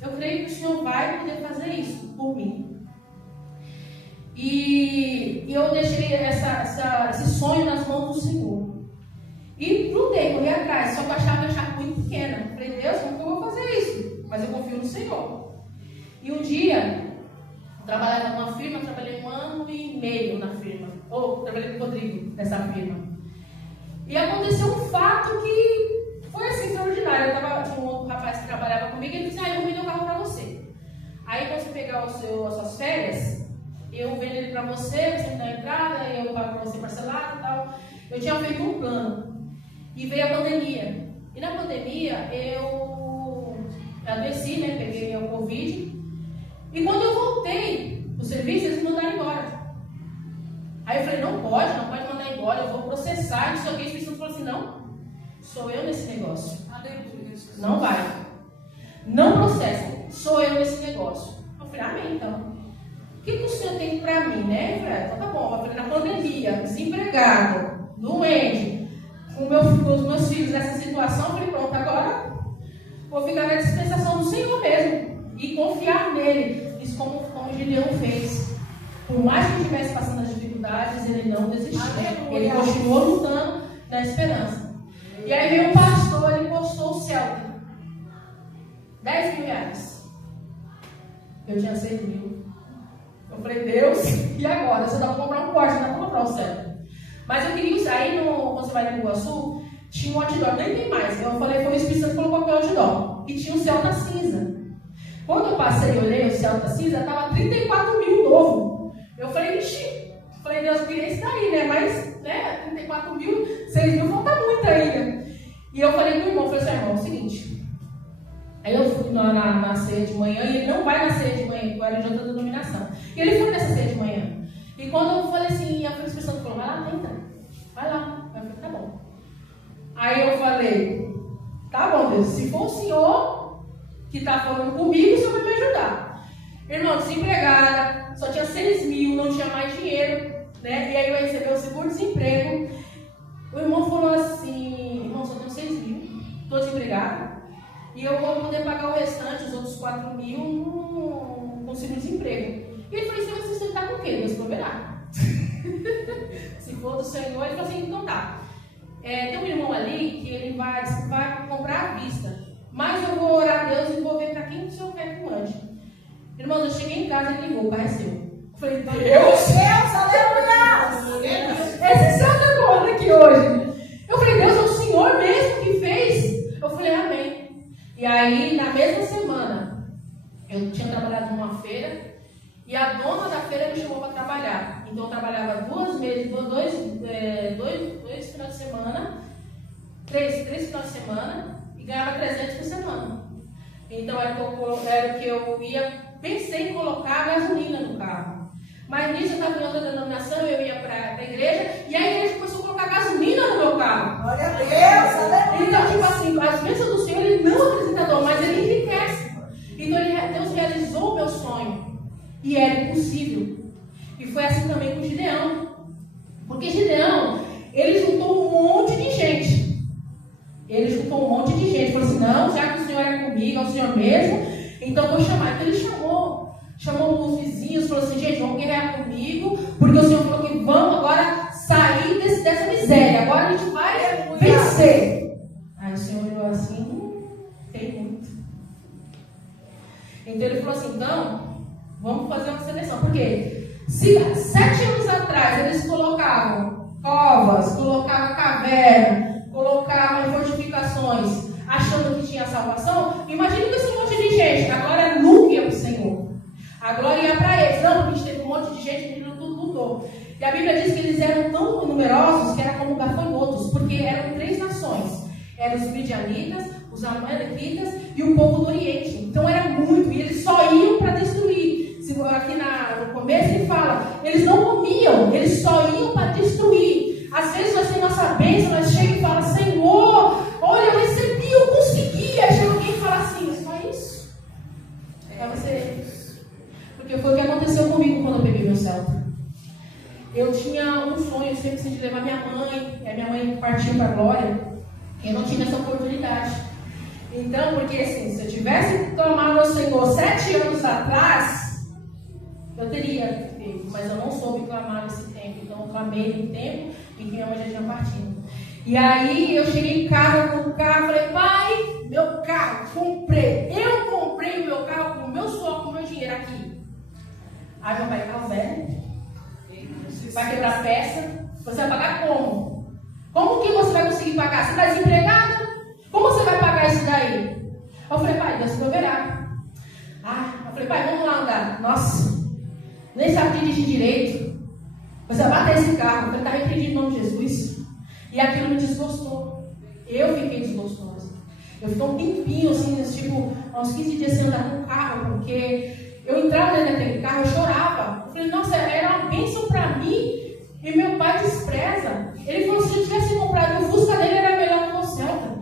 eu creio que o Senhor vai poder fazer isso por mim. E eu deixei esse sonho nas mãos do Senhor. E lutei, corri atrás, só que eu achava muito pequena. Falei: Deus, como que eu vou fazer isso? Mas eu confio no Senhor. E um dia, eu trabalhava numa firma, trabalhei 1 ano e meio na firma. Trabalhei com o Rodrigo nessa firma. E aconteceu um fato que foi assim extraordinário. Tinha um outro rapaz que trabalhava comigo e ele disse: eu vou vender o carro para você. Aí quando você pegar as suas férias, eu vendo ele para você me dá a entrada, eu pago para você parcelado e tal. Eu tinha feito um plano. E veio a pandemia. E na pandemia eu adoeci, peguei o Covid. processar, não sei o que. O Espírito Santo falou assim, não, sou eu nesse negócio. Não vai. Não processa, sou eu nesse negócio. Eu falei, amém, então. O que o Senhor tem para mim, né? Eu falei, então tá bom. Eu falei, na pandemia, desempregado, doente, com os meus filhos nessa situação, eu falei, pronto, agora vou ficar na dispensação do Senhor mesmo e confiar nele. Isso como Gideão fez. Por mais que ele estivesse passando as dificuldades, ele não desistiu. Ele continuou lutando na esperança. E aí veio um pastor, ele postou o Celta. 10 mil reais. Eu tinha 6 mil. Eu falei, Deus, e agora? Você dá para comprar um Porsche, não dá para comprar um Celta. Mas eu queria isso. Aí, quando você vai no Iguaçu, tinha um outdoor, nem tem mais. Eu falei, foi o Espírito Santo que colocou aquele outdoor. E tinha um Celta cinza. Quando eu passei e olhei o Celta cinza, estava 34 mil novo. Eu falei, ixi. Falei, Deus, eu queria esse daí, né? Mas, né, 34 mil, 6 mil, falta muito ainda. E eu falei com o irmão, falei assim, irmão, é o seguinte. Aí eu fui na ceia de manhã, e ele não vai na ceia de manhã, porque eu era de outra denominação. E ele foi nessa ceia de manhã. E quando eu falei assim, a Espírito Santo falou, vai lá, tenta. Vai lá. Eu falei, tá bom. Aí eu falei, tá bom, Deus, se for o Senhor que está falando comigo, o Senhor vai me ajudar. Irmão, desempregada, só tinha 6 mil, não tinha mais dinheiro, né? E aí eu recebi o seguro-desemprego. O irmão falou assim, irmão, só tenho 6 mil, estou desempregada, e eu vou poder pagar o restante, os outros 4 mil, com seguro-desemprego. E ele falou, você vai sustentar com o quê? Deus proverá. Se for do Senhor, ele falou assim, então tá. Tem um irmão ali que ele vai comprar à vista. Mas eu vou orar a Deus e vou ver para quem o Senhor quer que mande. Irmãos, eu cheguei em casa e ele ligou, o pai é seu. Eu falei, Deus, aleluia! Esse céu está voando aqui hoje. Eu falei, Deus, é o Senhor mesmo que fez. Eu falei, amém. E aí, na mesma semana, eu tinha trabalhado numa feira. E a dona da feira me chamou para trabalhar. Então eu trabalhava 2 meses, dois finais de semana, três finais de semana, e ganhava 300 por semana. Então era o que eu ia, pensei em colocar gasolina no carro. Mas nisso eu estava em outra denominação, eu ia para a igreja, e a igreja começou a colocar gasolina no meu carro. Glória a Deus, então, tipo assim, as bênçãos do Senhor, ele não é apresentador, mas ele enriquece. Então Deus realizou o meu sonho. E era impossível. E foi assim também com Gideão. Porque Gideão, ele juntou um monte de gente. Falou assim, não, já que o Senhor é comigo, é o Senhor mesmo, então eu vou chamar. Então ele chamou os vizinhos, falou assim, gente, vamos guerrear comigo, porque o Senhor falou que vamos agora sair dessa miséria. Agora a gente vai vencer. Aí o Senhor olhou assim, tem muito. Então ele falou assim, então, vamos fazer uma seleção. Porque se 7 anos atrás eles colocavam covas, colocavam caverna, colocavam fortificações, achando que tinha salvação, imagina que esse monte de gente agora nunca ia para o Senhor. A glória ia para eles. Não, porque a gente teve um monte de gente que lutou. E a Bíblia diz que eles eram tão numerosos que era como gafanhotos, porque eram 3 nações. Eram os midianitas, os amalequitas e o povo do Oriente. Então era muito, e eles só iam para destruir. Aqui no começo ele fala, eles não comiam, eles só iam para destruir. Às vezes nós temos nossa bênção, nós chegamos e falamos, Senhor, olha, eu recebi, eu consegui. Aí chega alguém e fala assim, é só isso? É você. Porque foi o que aconteceu comigo quando eu peguei meu Celta. Eu tinha um sonho sempre assim, de levar minha mãe, e a minha mãe partiu para a glória. Eu não tinha essa oportunidade. Então, porque assim, se eu tivesse clamado ao Senhor 7 anos atrás, eu teria feito, mas eu não soube clamar nesse tempo. Então, eu clamei no tempo em que minha mãe já tinha partido. E aí, eu cheguei em casa com o carro, falei, pai, meu carro, comprei. Eu comprei o meu carro com o meu suor, com o meu dinheiro aqui. Aí, meu pai, carro velho, vai quebrar peça, você vai pagar como? Como que você vai conseguir pagar? Você está desempregado? Como você vai pagar isso daí? Eu falei, pai, Deus proverá. Eu falei, pai, vamos lá andar. Nossa, nem sabe dirigir direito. Você vai bater esse carro. Eu falei, está repreendido em nome de Jesus. E aquilo me desgostou. Eu fiquei desgostosa. Eu fiquei um tempinho, assim, tipo, uns 15 dias sem andar com o carro, porque eu entrava dentro daquele carro, eu chorava. Eu falei, nossa, era uma bênção para mim E meu pai despreza. Ele falou, se eu tivesse comprado o Fusca dele, era melhor que o Celta.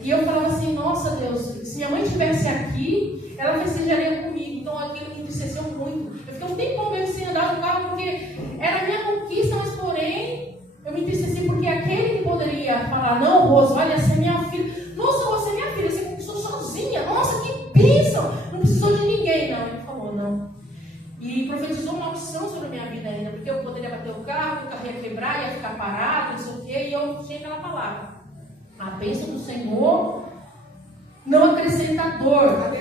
E eu falava assim, nossa Deus, se minha mãe estivesse aqui, ela festejaria comigo. Então aquilo me entristeceu muito. Eu fiquei um tempão mesmo sem andar no carro, porque era a minha conquista, mas porém, eu me entristeci porque aquele que poderia falar, não, Rosa, olha, essa é minha filha. Nossa, você é minha filha, você conquistou sozinha. Nossa, que bênção. Não precisou de ninguém, não. Ele falou, não. E profetizou uma opção sobre a minha vida ainda, porque eu poderia bater o carro ia quebrar, ia ficar parado, não sei o quê, e eu tinha aquela palavra. A bênção do Senhor não acrescenta dor.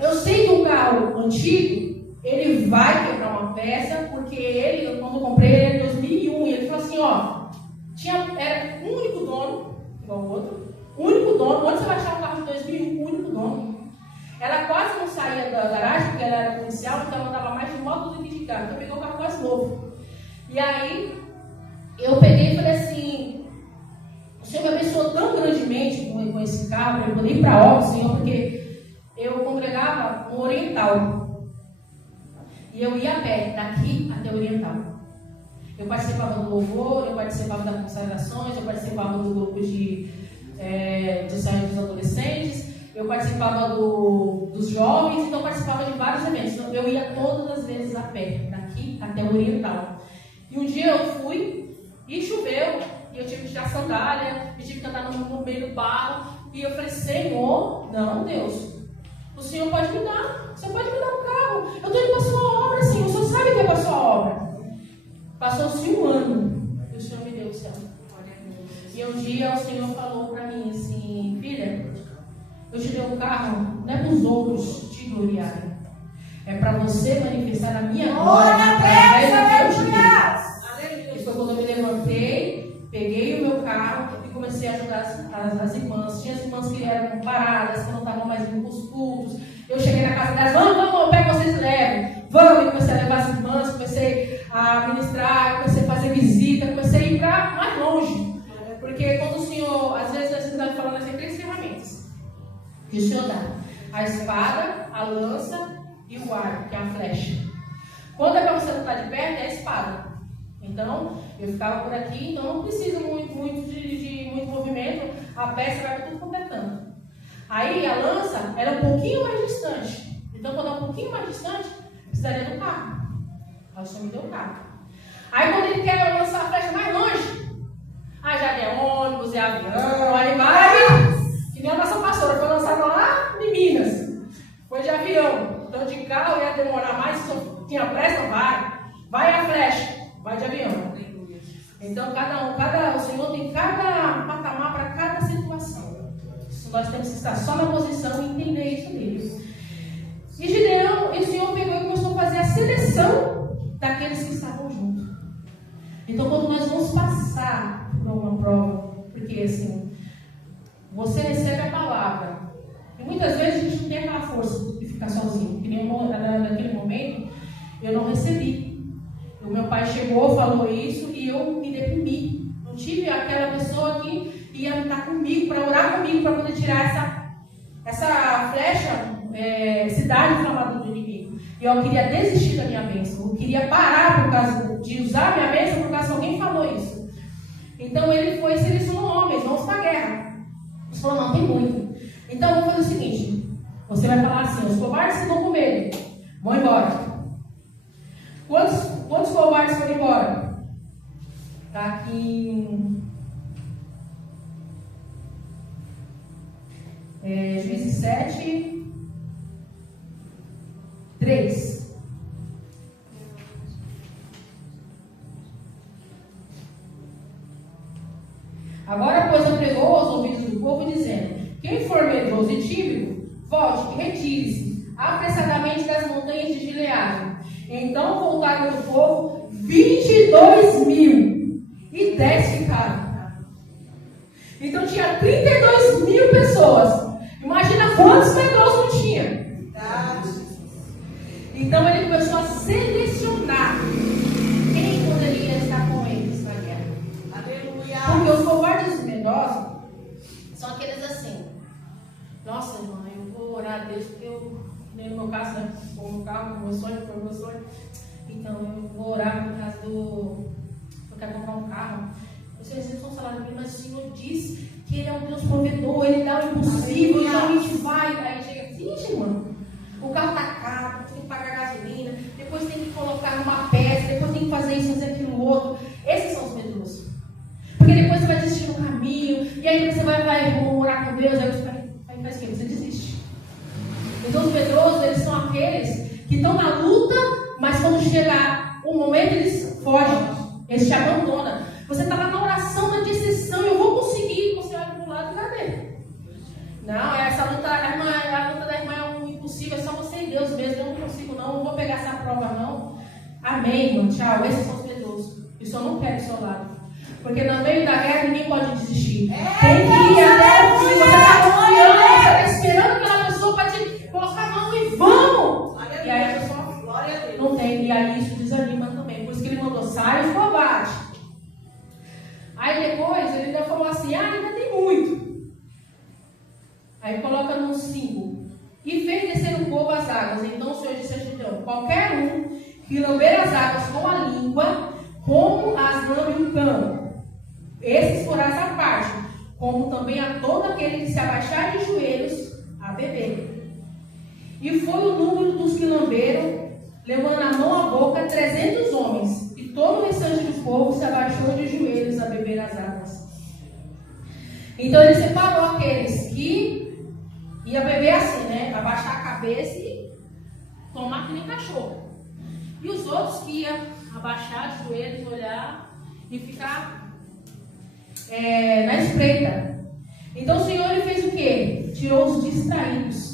Eu sei que o carro antigo, ele vai quebrar uma peça, porque ele, quando eu comprei, ele era em 2001, e ele falou assim, ó, era um único dono, igual o outro, único dono, onde você vai achar um carro de 2001, único dono. Ela quase não saía da garagem, porque ela era policial, então ela andava mais de moto do que de carro. Então eu peguei o carro quase novo. E aí, eu peguei e falei assim, o Senhor me abençoou tão grandemente com esse carro, para eu poder ir para a obra, Senhor, porque eu congregava no Oriental. E eu ia a pé, daqui até o Oriental. Eu participava do louvor, eu participava das consagrações, eu participava do grupo de saída dos adolescentes, eu participava dos jovens, então eu participava de vários eventos. Então eu ia todas as vezes a pé, daqui até o Oriental. E um dia eu fui e choveu, e eu tive que tirar sandália, e tive que andar no meio do barro, e eu falei, Senhor, não, Deus, o Senhor pode me dar, o Senhor pode me dar um carro, eu estou indo para a sua obra, Senhor, o Senhor sabe o que é para a sua obra. Passou-se um ano, e o Senhor me deu o céu. E um dia o Senhor falou para mim assim, filha, eu te dei um carro, não é para os outros te gloriarem, é para você manifestar a minha glória através do que eu te dei. E foi quando eu me levantei, peguei o meu carro e comecei a ajudar as irmãs. Tinha as irmãs que eram paradas, que não estavam mais indo para os cultos. Eu cheguei na casa delas, vamos, eu pego vocês e levo. Vamos, e comecei a levar as irmãs, comecei a ministrar, comecei a fazer visita, comecei a ir para mais longe. Porque quando o Senhor, às vezes nós estamos falando assim, 3 ferramentas que o Senhor dá: a espada, a lança e o arco, que é a flecha. Quando é para você não estar de perto, é a espada. Então, eu ficava por aqui, então não precisa muito de muito movimento, a peça vai para tudo quanto é canto. Aí a lança era um pouquinho mais distante. Então, quando é um pouquinho mais distante, precisaria do carro. Aí o Senhor me deu o carro. Aí quando ele quer lançar a flecha mais longe, aí já é ônibus, é avião, aí vai. Que nem a nossa pastora foi lançada lá em Minas. Foi de avião. Então de carro ia demorar mais, se tinha pressa, vai a flecha, vai de avião. Então o Senhor tem cada patamar para cada situação. Nós temos que estar só na posição e entender isso dele. E Gideão, o Senhor pegou e começou a fazer a seleção daqueles que estavam juntos. Então quando nós vamos passar por uma prova, porque assim, você recebe a palavra, e muitas vezes a gente não tem aquela força de ficar sozinho, que nem naquele momento eu não recebi. O meu pai chegou, falou isso e eu me deprimi. Não tive aquela pessoa que ia estar comigo, para orar comigo, para poder tirar essa flecha, cidade inflamada do inimigo. E eu queria desistir da minha bênção, eu queria parar por causa de usar a minha bênção, por causa que alguém falou isso. Então ele foi e selecionou homens, vamos para a guerra. Ele falou, não, tem muito. Então vamos fazer o seguinte, você vai falar assim, os covardes que estão com medo, vão embora. Quantos covardes foram embora? Está aqui Juízes 7, 3. Agora, pois, apregou aos ouvidos do povo, dizendo: quem for medroso e tímido, volte e retire-se apressadamente das montanhas de Gileade. Então voltaram do povo 22.000 e 10 ficaram. Então tinha 32.000 pessoas. Imagina quantos medrosos não tinha. Então ele começou a selecionar quem poderia estar com eles na guerra. Aleluia. Porque os covardes e medrosos são aqueles assim: nossa, irmã, eu vou orar a Deus, porque nem no meu caso, né? Foi meu carro, foi meu sonho. Então eu vou orar por causa quero comprar um carro. Você recebe só um salário mínimo, mas o Senhor diz que Ele é um Deus provedor, Ele dá o impossível, então a gente vai. Aí chega assim, mano, o carro tá caro, tem que pagar gasolina, depois tem que colocar numa peça, depois tem que fazer isso, fazer aquilo outro. Esses são os medrosos. Porque depois você vai desistir no caminho, e aí você vai orar com Deus, aí faz o quê? Você desiste. Então os medrosos, eles são aqueles que estão na luta, mas quando chega o momento eles fogem, eles te abandonam. Você está lá na oração, na decisão, eu vou conseguir, você olha para o lado e cadê? Não, essa luta, a luta da irmã é um impossível, é só você e Deus mesmo, eu não consigo não vou pegar essa prova não. Amém, irmão, tchau, esses são os medrosos. Eu só não quero o seu lado. Porque no meio da guerra ninguém pode desistir. Tem que ir até o fim, você está confiando, você está esperando aquela pessoa para te colocar a mão e vamos! E aí a pessoa não tem, e aí isso desanima também. Por isso que ele mandou, sai os covardes. Aí depois ele ainda falou assim, ainda tem muito. Aí coloca no 5. E fez descer o povo às águas. Então o Senhor disse a Gideão, qualquer um que lamber as águas com a língua, como as lambe um cão, esses porás à parte, como também a todo aquele que se abaixar de joelhos a beber. E foi o número dos que lamberam, levando a mão à boca, 300 homens, e todo o restante do povo se abaixou de joelhos a beber as águas. Então ele separou aqueles que iam beber assim, né? Abaixar a cabeça e tomar que nem cachorro. E os outros que iam abaixar de joelhos, olhar e ficar na espreita. Então o Senhor ele fez o quê? Tirou os distraídos.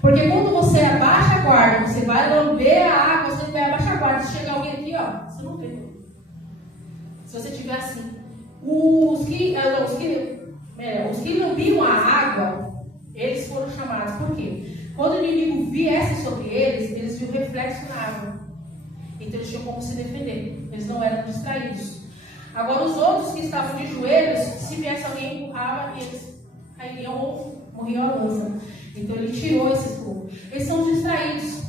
Porque quando você abaixa a guarda, você vai lamber a água, você vai abaixar a guarda. Se chegar alguém aqui, ó, você não vê. Se você estiver assim. Os que lambiam a água, eles foram chamados. Por quê? Quando o inimigo viesse sobre eles, eles viam reflexo na água. Então eles tinham como se defender. Eles não eram distraídos. Agora os outros que estavam de joelhos, se viesse alguém empurrava, eles cairiam ou morriam à lança. Então ele tirou esse povo. Eles são distraídos.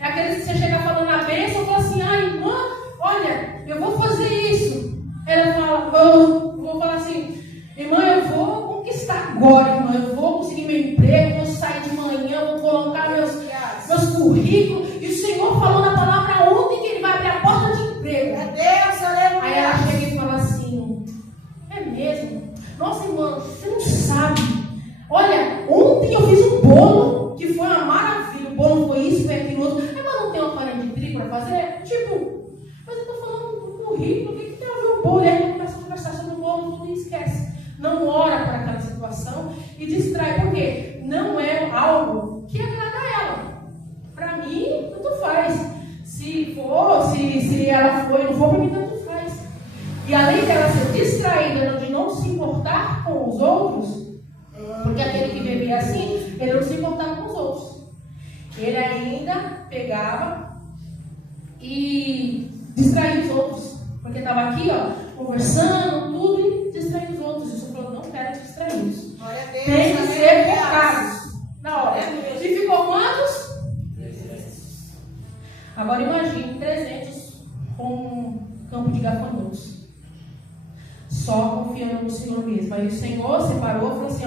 É aqueles que você chega falando a bênção e fala assim, irmã, olha, eu vou fazer isso. Ela fala, eu vou falar assim, irmã, eu vou conquistar agora, irmã, eu vou conseguir meu emprego, vou sair de manhã, vou colocar meus currículos. E o Senhor falou na palavra ontem que Ele vai abrir a porta de emprego. É Deus, aleluia. Aí ela chega e fala assim, é mesmo? Nossa, irmã, você não sabe. Olha, ontem eu fiz um bolo, que foi uma maravilha. O bolo foi isso, foi aquilo outro. Mas não tem uma farinha de trigo para fazer? Tipo, mas eu estou falando do currículo, o que tem a ver o bolo? E aí começa a conversar sobre o bolo, tudo e esquece. Não ora por aquela situação e distrai. Por quê? Não é algo que agrada a ela. Para mim, tanto faz. Se ela foi, não for, para mim tanto faz. E além dela ser distraída de não se importar com os outros, porque aquele que bebia assim, ele não se importava com os outros. Ele ainda pegava e distraía os outros. Porque estava aqui, conversando, tudo, e distraindo os outros. Jesus falou, não quero distraí-los. Tem que ser focados na hora. E ficou quantos? 300. Agora imagine 300 com um campo de gafanhotos. Só confiando no Senhor mesmo. Aí o Senhor separou e falou assim,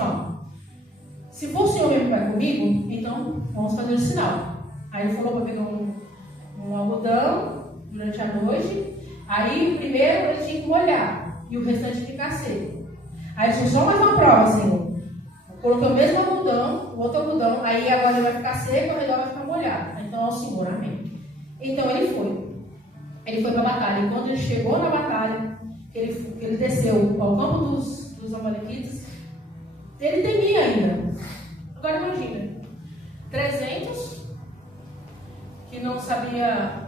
se for o Senhor mesmo que vai comigo, então vamos fazer o sinal. Aí ele falou para pegar um algodão durante a noite. Aí primeiro ele tinha que molhar e o restante ficar seco. Aí ele falou, só mais uma prova, Senhor. Colocou o mesmo algodão, o outro algodão, aí agora ele vai ficar seco, o redor vai ficar molhado. Então é o Senhor, amém. Então ele foi. Ele foi para a batalha. E quando ele chegou na batalha, ele desceu ao campo dos amalequitas, ele temia ainda. Agora imagina, 300 que não sabia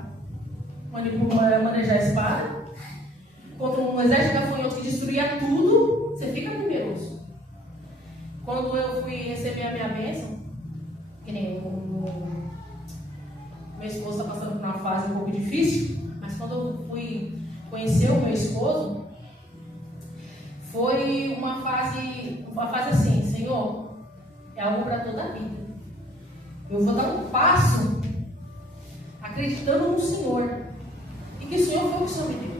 manejar a espada, contra um exército de gafanhotos que destruía tudo, você fica temeroso. Quando eu fui receber a minha bênção, que nem meu esposo está passando por uma fase um pouco difícil, mas quando eu fui conhecer o meu esposo, foi uma fase assim, Senhor, é algo para toda a vida. Eu vou dar um passo acreditando no Senhor. E que o Senhor foi o que o Senhor me deu.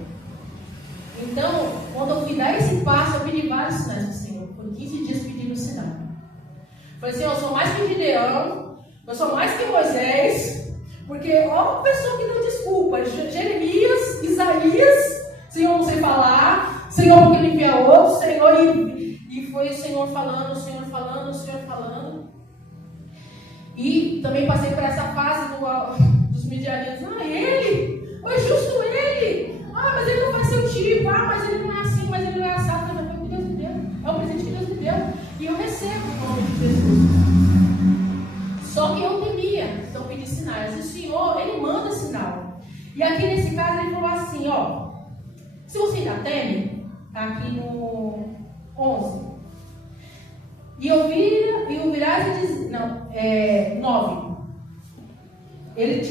Então, quando eu fui dar esse passo, eu pedi vários sinais do Senhor. Por 15 dias pedindo sinal. Falei assim, eu sou mais que Gideão, eu sou mais que Moisés, porque ó, a pessoa que deu desculpa, Jeremias, Isaías, Senhor, não sei falar, Senhor, porque ele envia outro, Senhor, e foi o Senhor falando, o Senhor falando, o Senhor falando. E também passei por essa fase dos midianitas. Ah, ele? Foi justo ele? Ah, mas ele não vai ser o tipo. Ah, mas ele não é assim, mas ele não é assado. Mas foi o que Deus me deu. É o presente que Deus me deu. E eu recebo o nome de Jesus. Só que eu temia, então pedi sinais. E o Senhor, Ele manda sinal. E aqui nesse caso ele falou assim, ó. Se você ainda teme, tá aqui no 11. E ouvirás e diz... Não, 9. Ele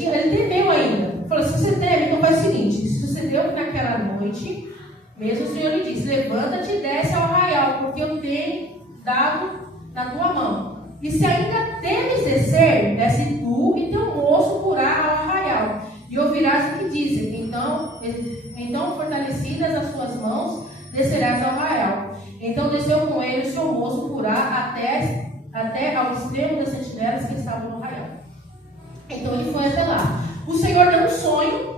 temeu ainda. Falou, se você teme, então faz o seguinte. Sucedeu que naquela noite, mesmo o Senhor lhe disse, levanta-te e desce ao arraial, porque eu tenho dado na tua mão. E se ainda temes descer, desce tu e teu moço porá ao arraial. E ouvirás o que dizem. Então fortalecidas as suas mãos, descerás ao arraial. Então desceu com ele o seu moço porá até ao extremo das sentinelas que estavam no arraial. Então ele foi até lá. O Senhor deu um sonho.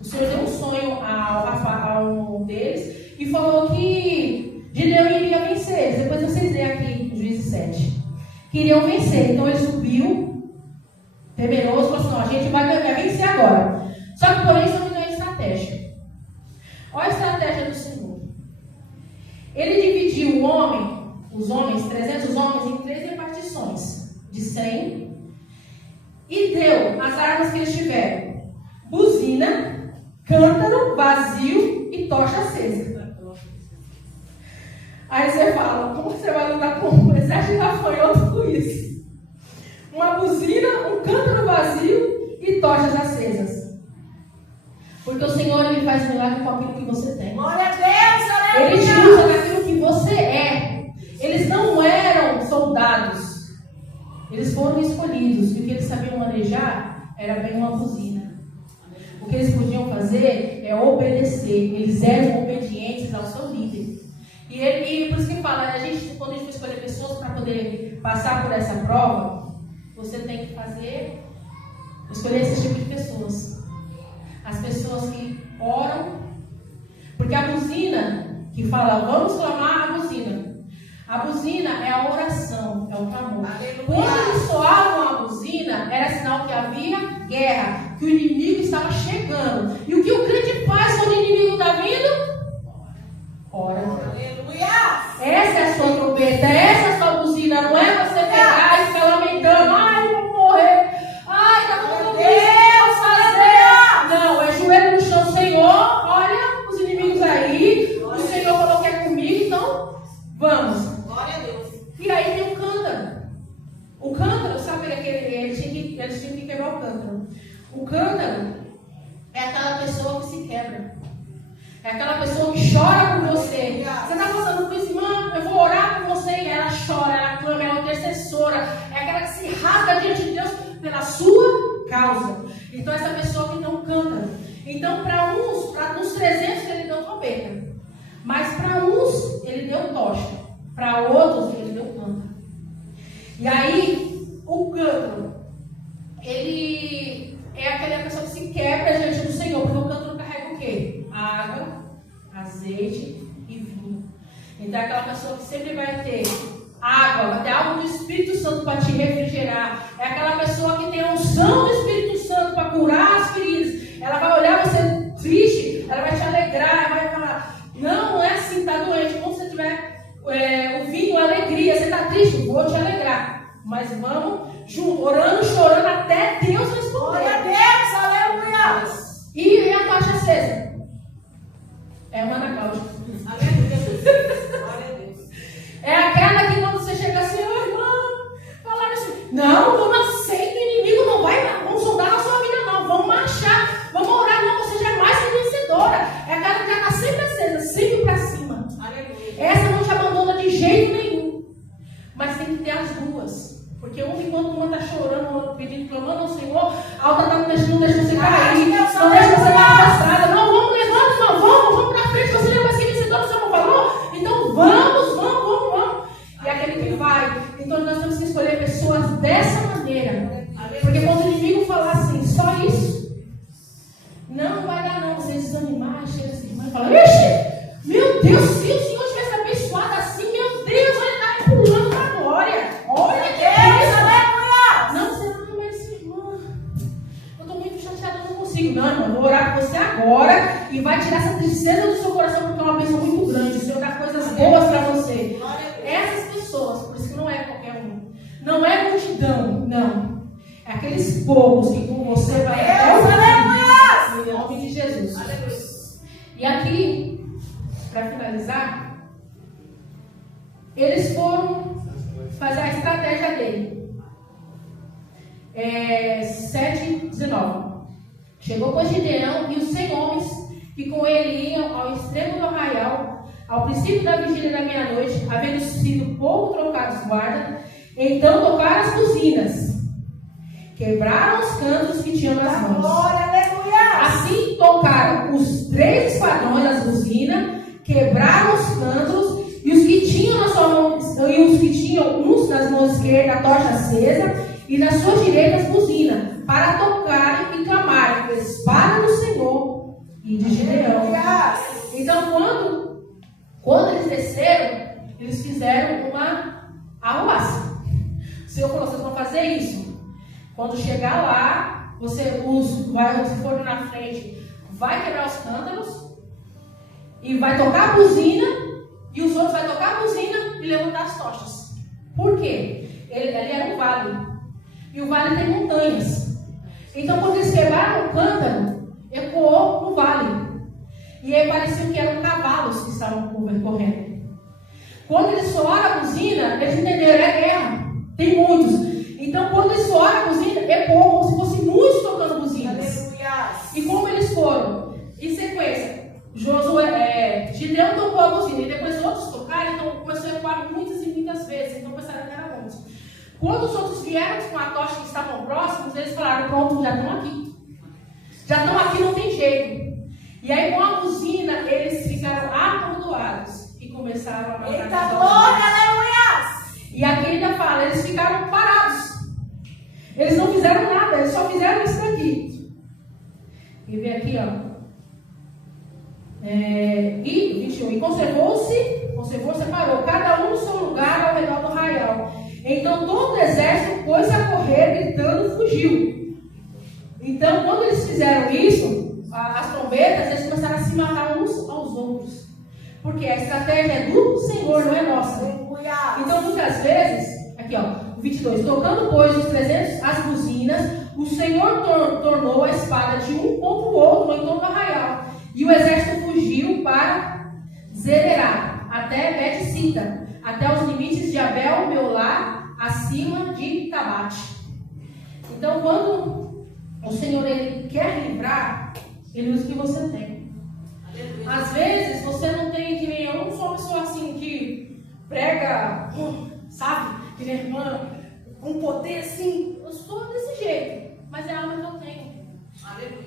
O Senhor deu um sonho a um deles e falou que Gideão iria vencer. Depois vocês leem aqui em Juízes 7. Queriam vencer. Então ele subiu, temeroso, falou assim: não, a gente vai vencer agora. Só que porém só me deu uma estratégia. Olha a estratégia do Senhor. Ele dividiu os homens, 300 homens, em 3 repartições de 100 e deu as armas que eles tiveram: buzina, cântaro, vazio e tocha acesa. Aí você fala, como você vai lutar com um exército de gafanhoto com isso? Uma buzina, um cântaro vazio e tochas acesas. Porque o Senhor, Ele faz milagre com aquilo que você tem. Glória a Deus, aleluia. Ele te usa daquilo que você é. Eles não eram soldados. Eles foram escolhidos. E o que eles sabiam manejar era bem uma buzina. O que eles podiam fazer é obedecer. Eles eram obedientes ao seu líder. E por isso que fala, quando a gente for escolher pessoas para poder passar por essa prova, você tem que escolher esse tipo de pessoas. As pessoas que oram, porque a buzina, que fala, vamos clamar a buzina. A buzina é a oração, é o clamor. Quando eles soavam a buzina, era sinal que havia guerra, que o inimigo estava chegando. E o que o crente faz quando o inimigo está vindo? Ora. Essa é a sua trombeta, essa é a sua buzina. Não é você pegar e ficar lamentando: ai, eu vou morrer, ai, tá bom, Deus fazer. Não, é joelho no chão. Senhor, olha os inimigos aí, o Senhor falou que é comigo, então vamos. Glória a Deus. E aí tem um cântaro. O cântaro, sabe aquele, eles tinham que quebrar o cântaro. O cântaro é aquela pessoa que se quebra. É aquela pessoa que chora por você. Você está passando por isso, irmã, eu vou orar por você. E ela chora, ela clama, ela é uma intercessora. É aquela que se rasga diante de Deus pela sua causa. Então essa pessoa que não canta. Então para uns 300 ele deu trombeta. Mas para uns ele deu tocha. Para outros ele deu cântaro. E aí o cântaro, ele é aquela pessoa que se quebra diante do Senhor. Porque o cântaro carrega o quê? Água, azeite e vinho. Então é aquela pessoa que sempre vai ter água, vai ter algo do Espírito Santo para te refrigerar. É aquela pessoa que tem a unção do Espírito Santo para curar as feridas. Ela vai olhar você triste, ela vai te alegrar, ela vai falar: não é assim, está doente. Quando você tiver o vinho, a alegria, você está triste, vou te alegrar. Mas vamos junto, orando, chorando até Deus responder. Glória a Deus, aleluia. E a tocha acesa? É uma Ana Cláudia. É aquela que quando você chega assim: ô irmã, falaram assim: não, eu não aceito, o inimigo não vai, vamos soldar na sua vida, não, vamos marchar, vamos orar, não, você já é mais que vencedora. É aquela que já está sempre acesa, sempre para cima. Essa não te abandona de jeito nenhum. Mas tem que ter as duas, porque uma enquanto lá, chega essa irmã e fala, ixi, meu Deus, se o Senhor tivesse abençoado assim, meu Deus, olha, está pulando na glória. Olha que Deus, aleluia. Não, você não, mas irmã, eu estou muito chateada, eu não consigo. Não, irmã, vou orar por você agora e vai tirar essa tristeza do seu coração, porque é uma bênção muito grande. O Senhor dá coisas boas para você. Essas pessoas, por isso que não é qualquer um, não é multidão, não. É aqueles poucos que com você vai até o fim, em nome de Jesus. Aleluia. E aqui, para finalizar, eles foram fazer a estratégia dele. 7:19. Chegou pois Gideão e os 100 homens que com ele iam ao extremo do arraial, ao princípio da vigília da meia-noite, havendo sido pouco trocados guarda, então tocaram as buzinas, quebraram os cantos que tinham nas mãos. Glória, aleluia! Assim tocaram os 3 esquadrões das buzinas, quebraram os cantos, e os que tinham na sua mão, e os que tinham uns nas mãos esquerdas a tocha acesa, e nas suas direitas buzina, para tocarem e clamarem, espada do Senhor e de Gideão. Então, quando eles desceram, eles fizeram uma arruaça. O Senhor falou, vocês vão fazer isso. Quando chegar lá, se for na frente, vai quebrar os cântaros e vai tocar a buzina, e os outros vai tocar a buzina e levantar as tochas. Por quê? Ali era um vale. E o vale tem montanhas. Então, quando eles quebraram o cântaro, ecoou no vale. E aí parecia que eram cavalos que estavam correndo. Quando eles soaram a buzina, eles entenderam, é guerra. Tem muitos. Então, quando eles soaram a buzina, ecoou como se fossem muitos tocando buzinas. Aleluia. E como eles foram? Em sequência, Gideão tocou a buzina e depois outros tocaram, então começou a ecoar muitas e muitas vezes. Então pensaram que era muitos. Quando os outros vieram com a tocha que estavam próximos, eles falaram, pronto, já estão aqui. Já estão aqui, não tem jeito. E aí com a buzina, eles ficaram atordoados e começaram a matar. Eita glória, aleluia! E aqui ainda fala, eles ficaram parados. Eles não fizeram nada, eles só fizeram isso daqui. E vem aqui, ó. E 21. E separou cada um no seu lugar ao redor do arraial. Então todo o exército pôs a correr, gritando, fugiu. Então, quando eles fizeram isso, as trombetas, eles começaram a se matar uns aos outros. Porque a estratégia é do Senhor, não é nossa. Então, muitas vezes, aqui ó, 22, tocando pois os 300 as buzinas, o Senhor tornou a espada de um contra o outro em torno do arraial. E o exército fugiu para Zererá, até Bet-Sita, até os limites de Abel, Meolá, acima de Tabate. Então, quando o Senhor ele quer livrar, ele usa o que você tem. Às vezes, você não tem que nem eu, não sou uma pessoa assim que prega, sabe, que minha irmã, com poder assim. Eu sou desse jeito, mas é algo que eu tenho.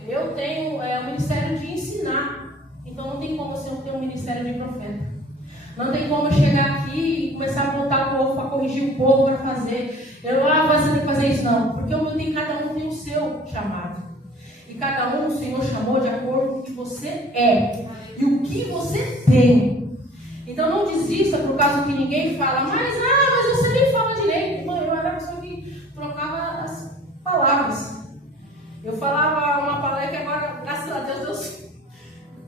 Eu tenho o ministério de ensinar, então não tem como você não ter um ministério de profeta. Não tem como eu chegar aqui e começar a voltar o povo para corrigir o povo para fazer. Você tem que fazer isso, não. Porque cada um tem o seu chamado. E cada um o Senhor chamou de acordo com o que você é. E o que você tem. Então não desista por causa que ninguém fala, mas você nem fala direito. Mano, eu era a pessoa que trocava as palavras. Eu falava uma palavra que agora, graças a Deus, Deus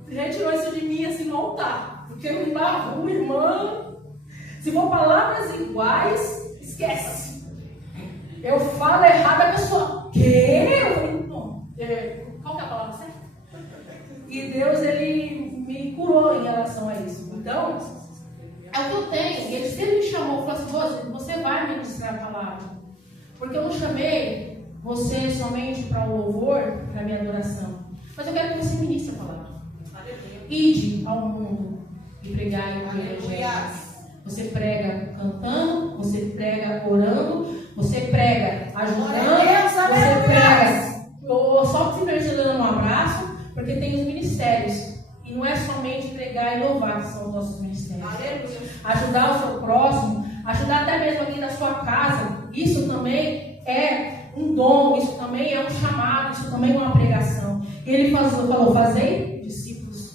retirou isso de mim assim, não tá. Porque não dá ruim, irmã. Se for palavras iguais, esquece. Eu falo errado, a pessoa, quê? Qual que é a palavra certa? E Deus, ele me curou em relação a isso. Então, é o que eu tenho. E ele sempre me chamou e falou assim, você vai ministrar a palavra. Porque eu não chamei você somente para o louvor, para a minha adoração. Mas eu quero que você ministre a palavra. Ide ao mundo e pregar o evangelho. Você prega cantando, você prega orando, você prega ajudando, você prega só simplesmente dando um abraço, porque tem os ministérios. E não é somente pregar e louvar que são os nossos ministérios. Ajudar o seu próximo, ajudar até mesmo alguém da sua casa. Isso também é um dom, isso também é um chamado, isso também é uma pregação. E ele falou, fazei discípulos.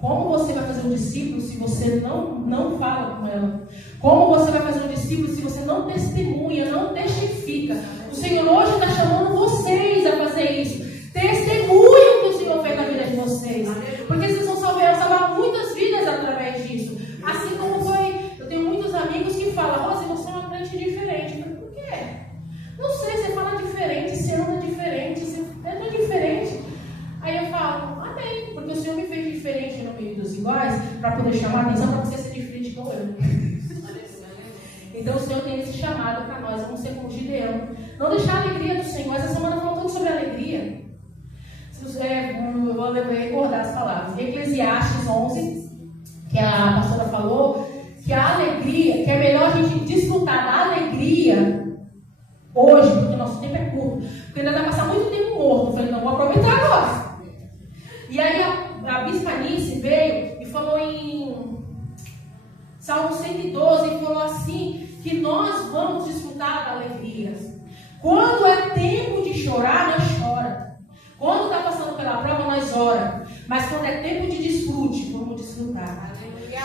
Como você vai fazer um discípulo se você não fala com ela? Como você vai fazer um discípulo se você não testemunha, não testifica? O Senhor hoje está chamando vocês a fazer isso. Testemunhem o que o Senhor fez na vida de vocês. Porque vocês vão salvar muitas vidas através disso. Assim como foi, eu tenho muitos amigos que falam, Rose, você é uma crente diferente. Eu falei, por quê? Não sei, você fala diferente, você anda diferente, você anda diferente. Aí eu falo, amém, porque o Senhor me fez diferente no meio dos iguais, para poder chamar a atenção para você ser diferente como eu. Então o Senhor tem esse chamado para nós, vamos ser como Gideão. Não deixar a alegria do Senhor. Essa semana falando tudo sobre alegria. Eu vou recordar as palavras. Eclesiastes 11, que a pastora falou, que a alegria, que é melhor a gente desfrutar da alegria hoje, porque nosso tempo é curto, porque ainda vai passar muito tempo morto. Eu falei, não, vou aproveitar agora. E aí a Bispa Nice veio e falou em Salmo 112, e falou assim, que nós vamos desfrutar da alegria. Quando é tempo de chorar, nós chora. Quando está passando pela prova, nós ora. Mas quando é tempo de desfrute, vamos desfrutar.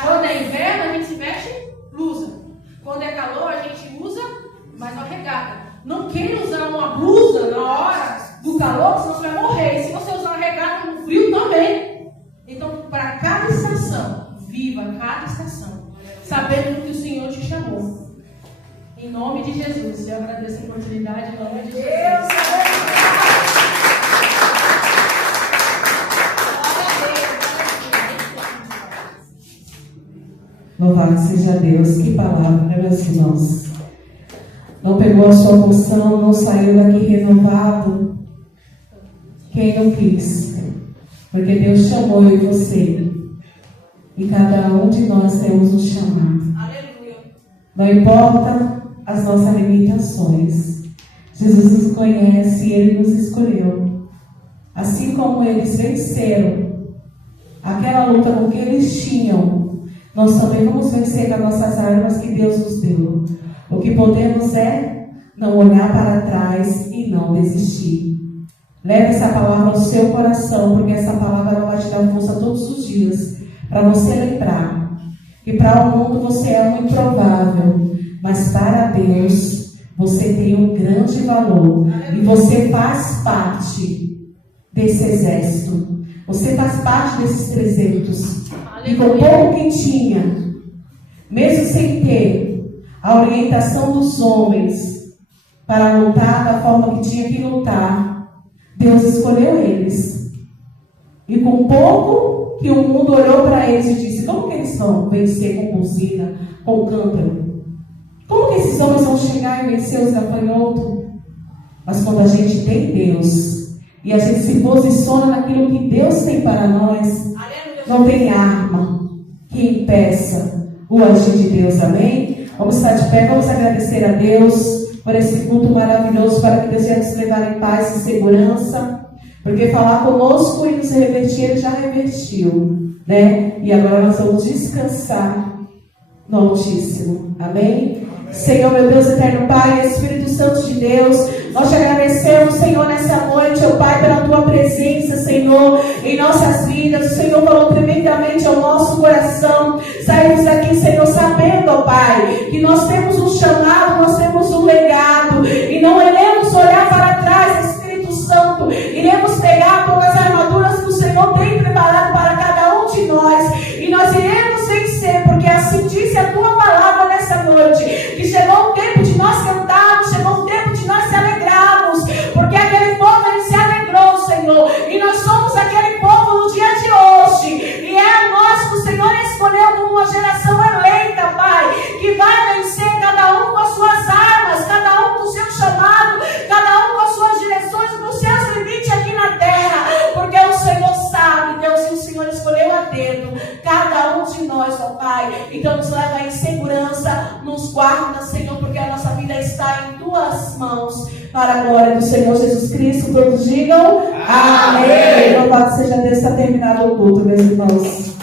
Quando é inverno, a gente se veste blusa. Quando é calor, a gente usa mais uma regata. Não queira usar uma blusa na hora do calor, senão você vai morrer. E se você usar uma regata no frio, também. Então, para cada estação, viva cada estação, sabendo que o Senhor te chamou. Em nome de Jesus, eu agradeço a oportunidade, em nome de Jesus. Louvado seja Deus, que palavra, né, meus irmãos? Não pegou a sua porção, não saiu daqui renovado. Quem não quis? Porque Deus chamou eu e você. E cada um de nós temos um chamado. Aleluia. Não importa as nossas limitações. Jesus nos conhece e Ele nos escolheu. Assim como eles venceram aquela luta com que eles tinham, nós também vamos vencer com as nossas armas que Deus nos deu. O que podemos é não olhar para trás e não desistir. Leve essa palavra ao seu coração, porque essa palavra vai te dar força todos os dias, para você lembrar que para o mundo você é um improvável, mas para Deus você tem um grande valor e você faz parte desse exército. Você faz parte desses 300. E com pouco que tinha, mesmo sem ter a orientação dos homens para lutar da forma que tinha que lutar, Deus escolheu eles. E com pouco que o mundo olhou para eles e disse, como que eles vão vencer com buzina, com cântaro? Como que esses homens vão chegar e vencer os gafanhotos? Mas quando a gente tem Deus e a gente se posiciona naquilo que Deus tem para nós, não tem arma que impeça o agir de Deus, amém? Vamos estar de pé, vamos agradecer a Deus por esse culto maravilhoso, para que Deus venha nos levar em paz e segurança, porque falar conosco e nos revertir, Ele já revertiu, né? E agora nós vamos descansar no Altíssimo, amém? Senhor, meu Deus, eterno Pai, Espírito Santo de Deus, nós te agradecemos, Senhor, nessa noite, ó Pai, pela Tua presença, Senhor, em nossas vidas. O Senhor falou tremendamente ao nosso coração. Saímos daqui, Senhor, sabendo, ó Pai, que nós temos um chamado, nós temos um legado, e não iremos olhar para trás, Espírito Santo, iremos pegar todas as armaduras que o Senhor tem preparado para cada um de nós, e nós iremos vencer, porque assim disse a Tua palavra nessa noite, que chegou o tempo de nós cantarmos, chegou o tempo de nós se alegrarmos, porque aquele povo, ele se alegrou, Senhor, e nós somos aquele povo no dia de hoje, e é nós que o Senhor escolheu como uma geração eleita, Pai, que vai vencer, cada um com as suas armas, cada um com o seu chamado, cada um com as suas direções, com os seus limites aqui na terra, porque o Senhor sabe, Deus, e o Senhor escolheu a dedo cada um de nós, ó Pai. Então nos leva em segurança, nos guarda, Senhor, porque a nossa vida está em Tuas mãos, para a glória do Senhor Jesus Cristo. Todos digam amém. Louvado seja Deus, está terminado o culto, meus irmãos.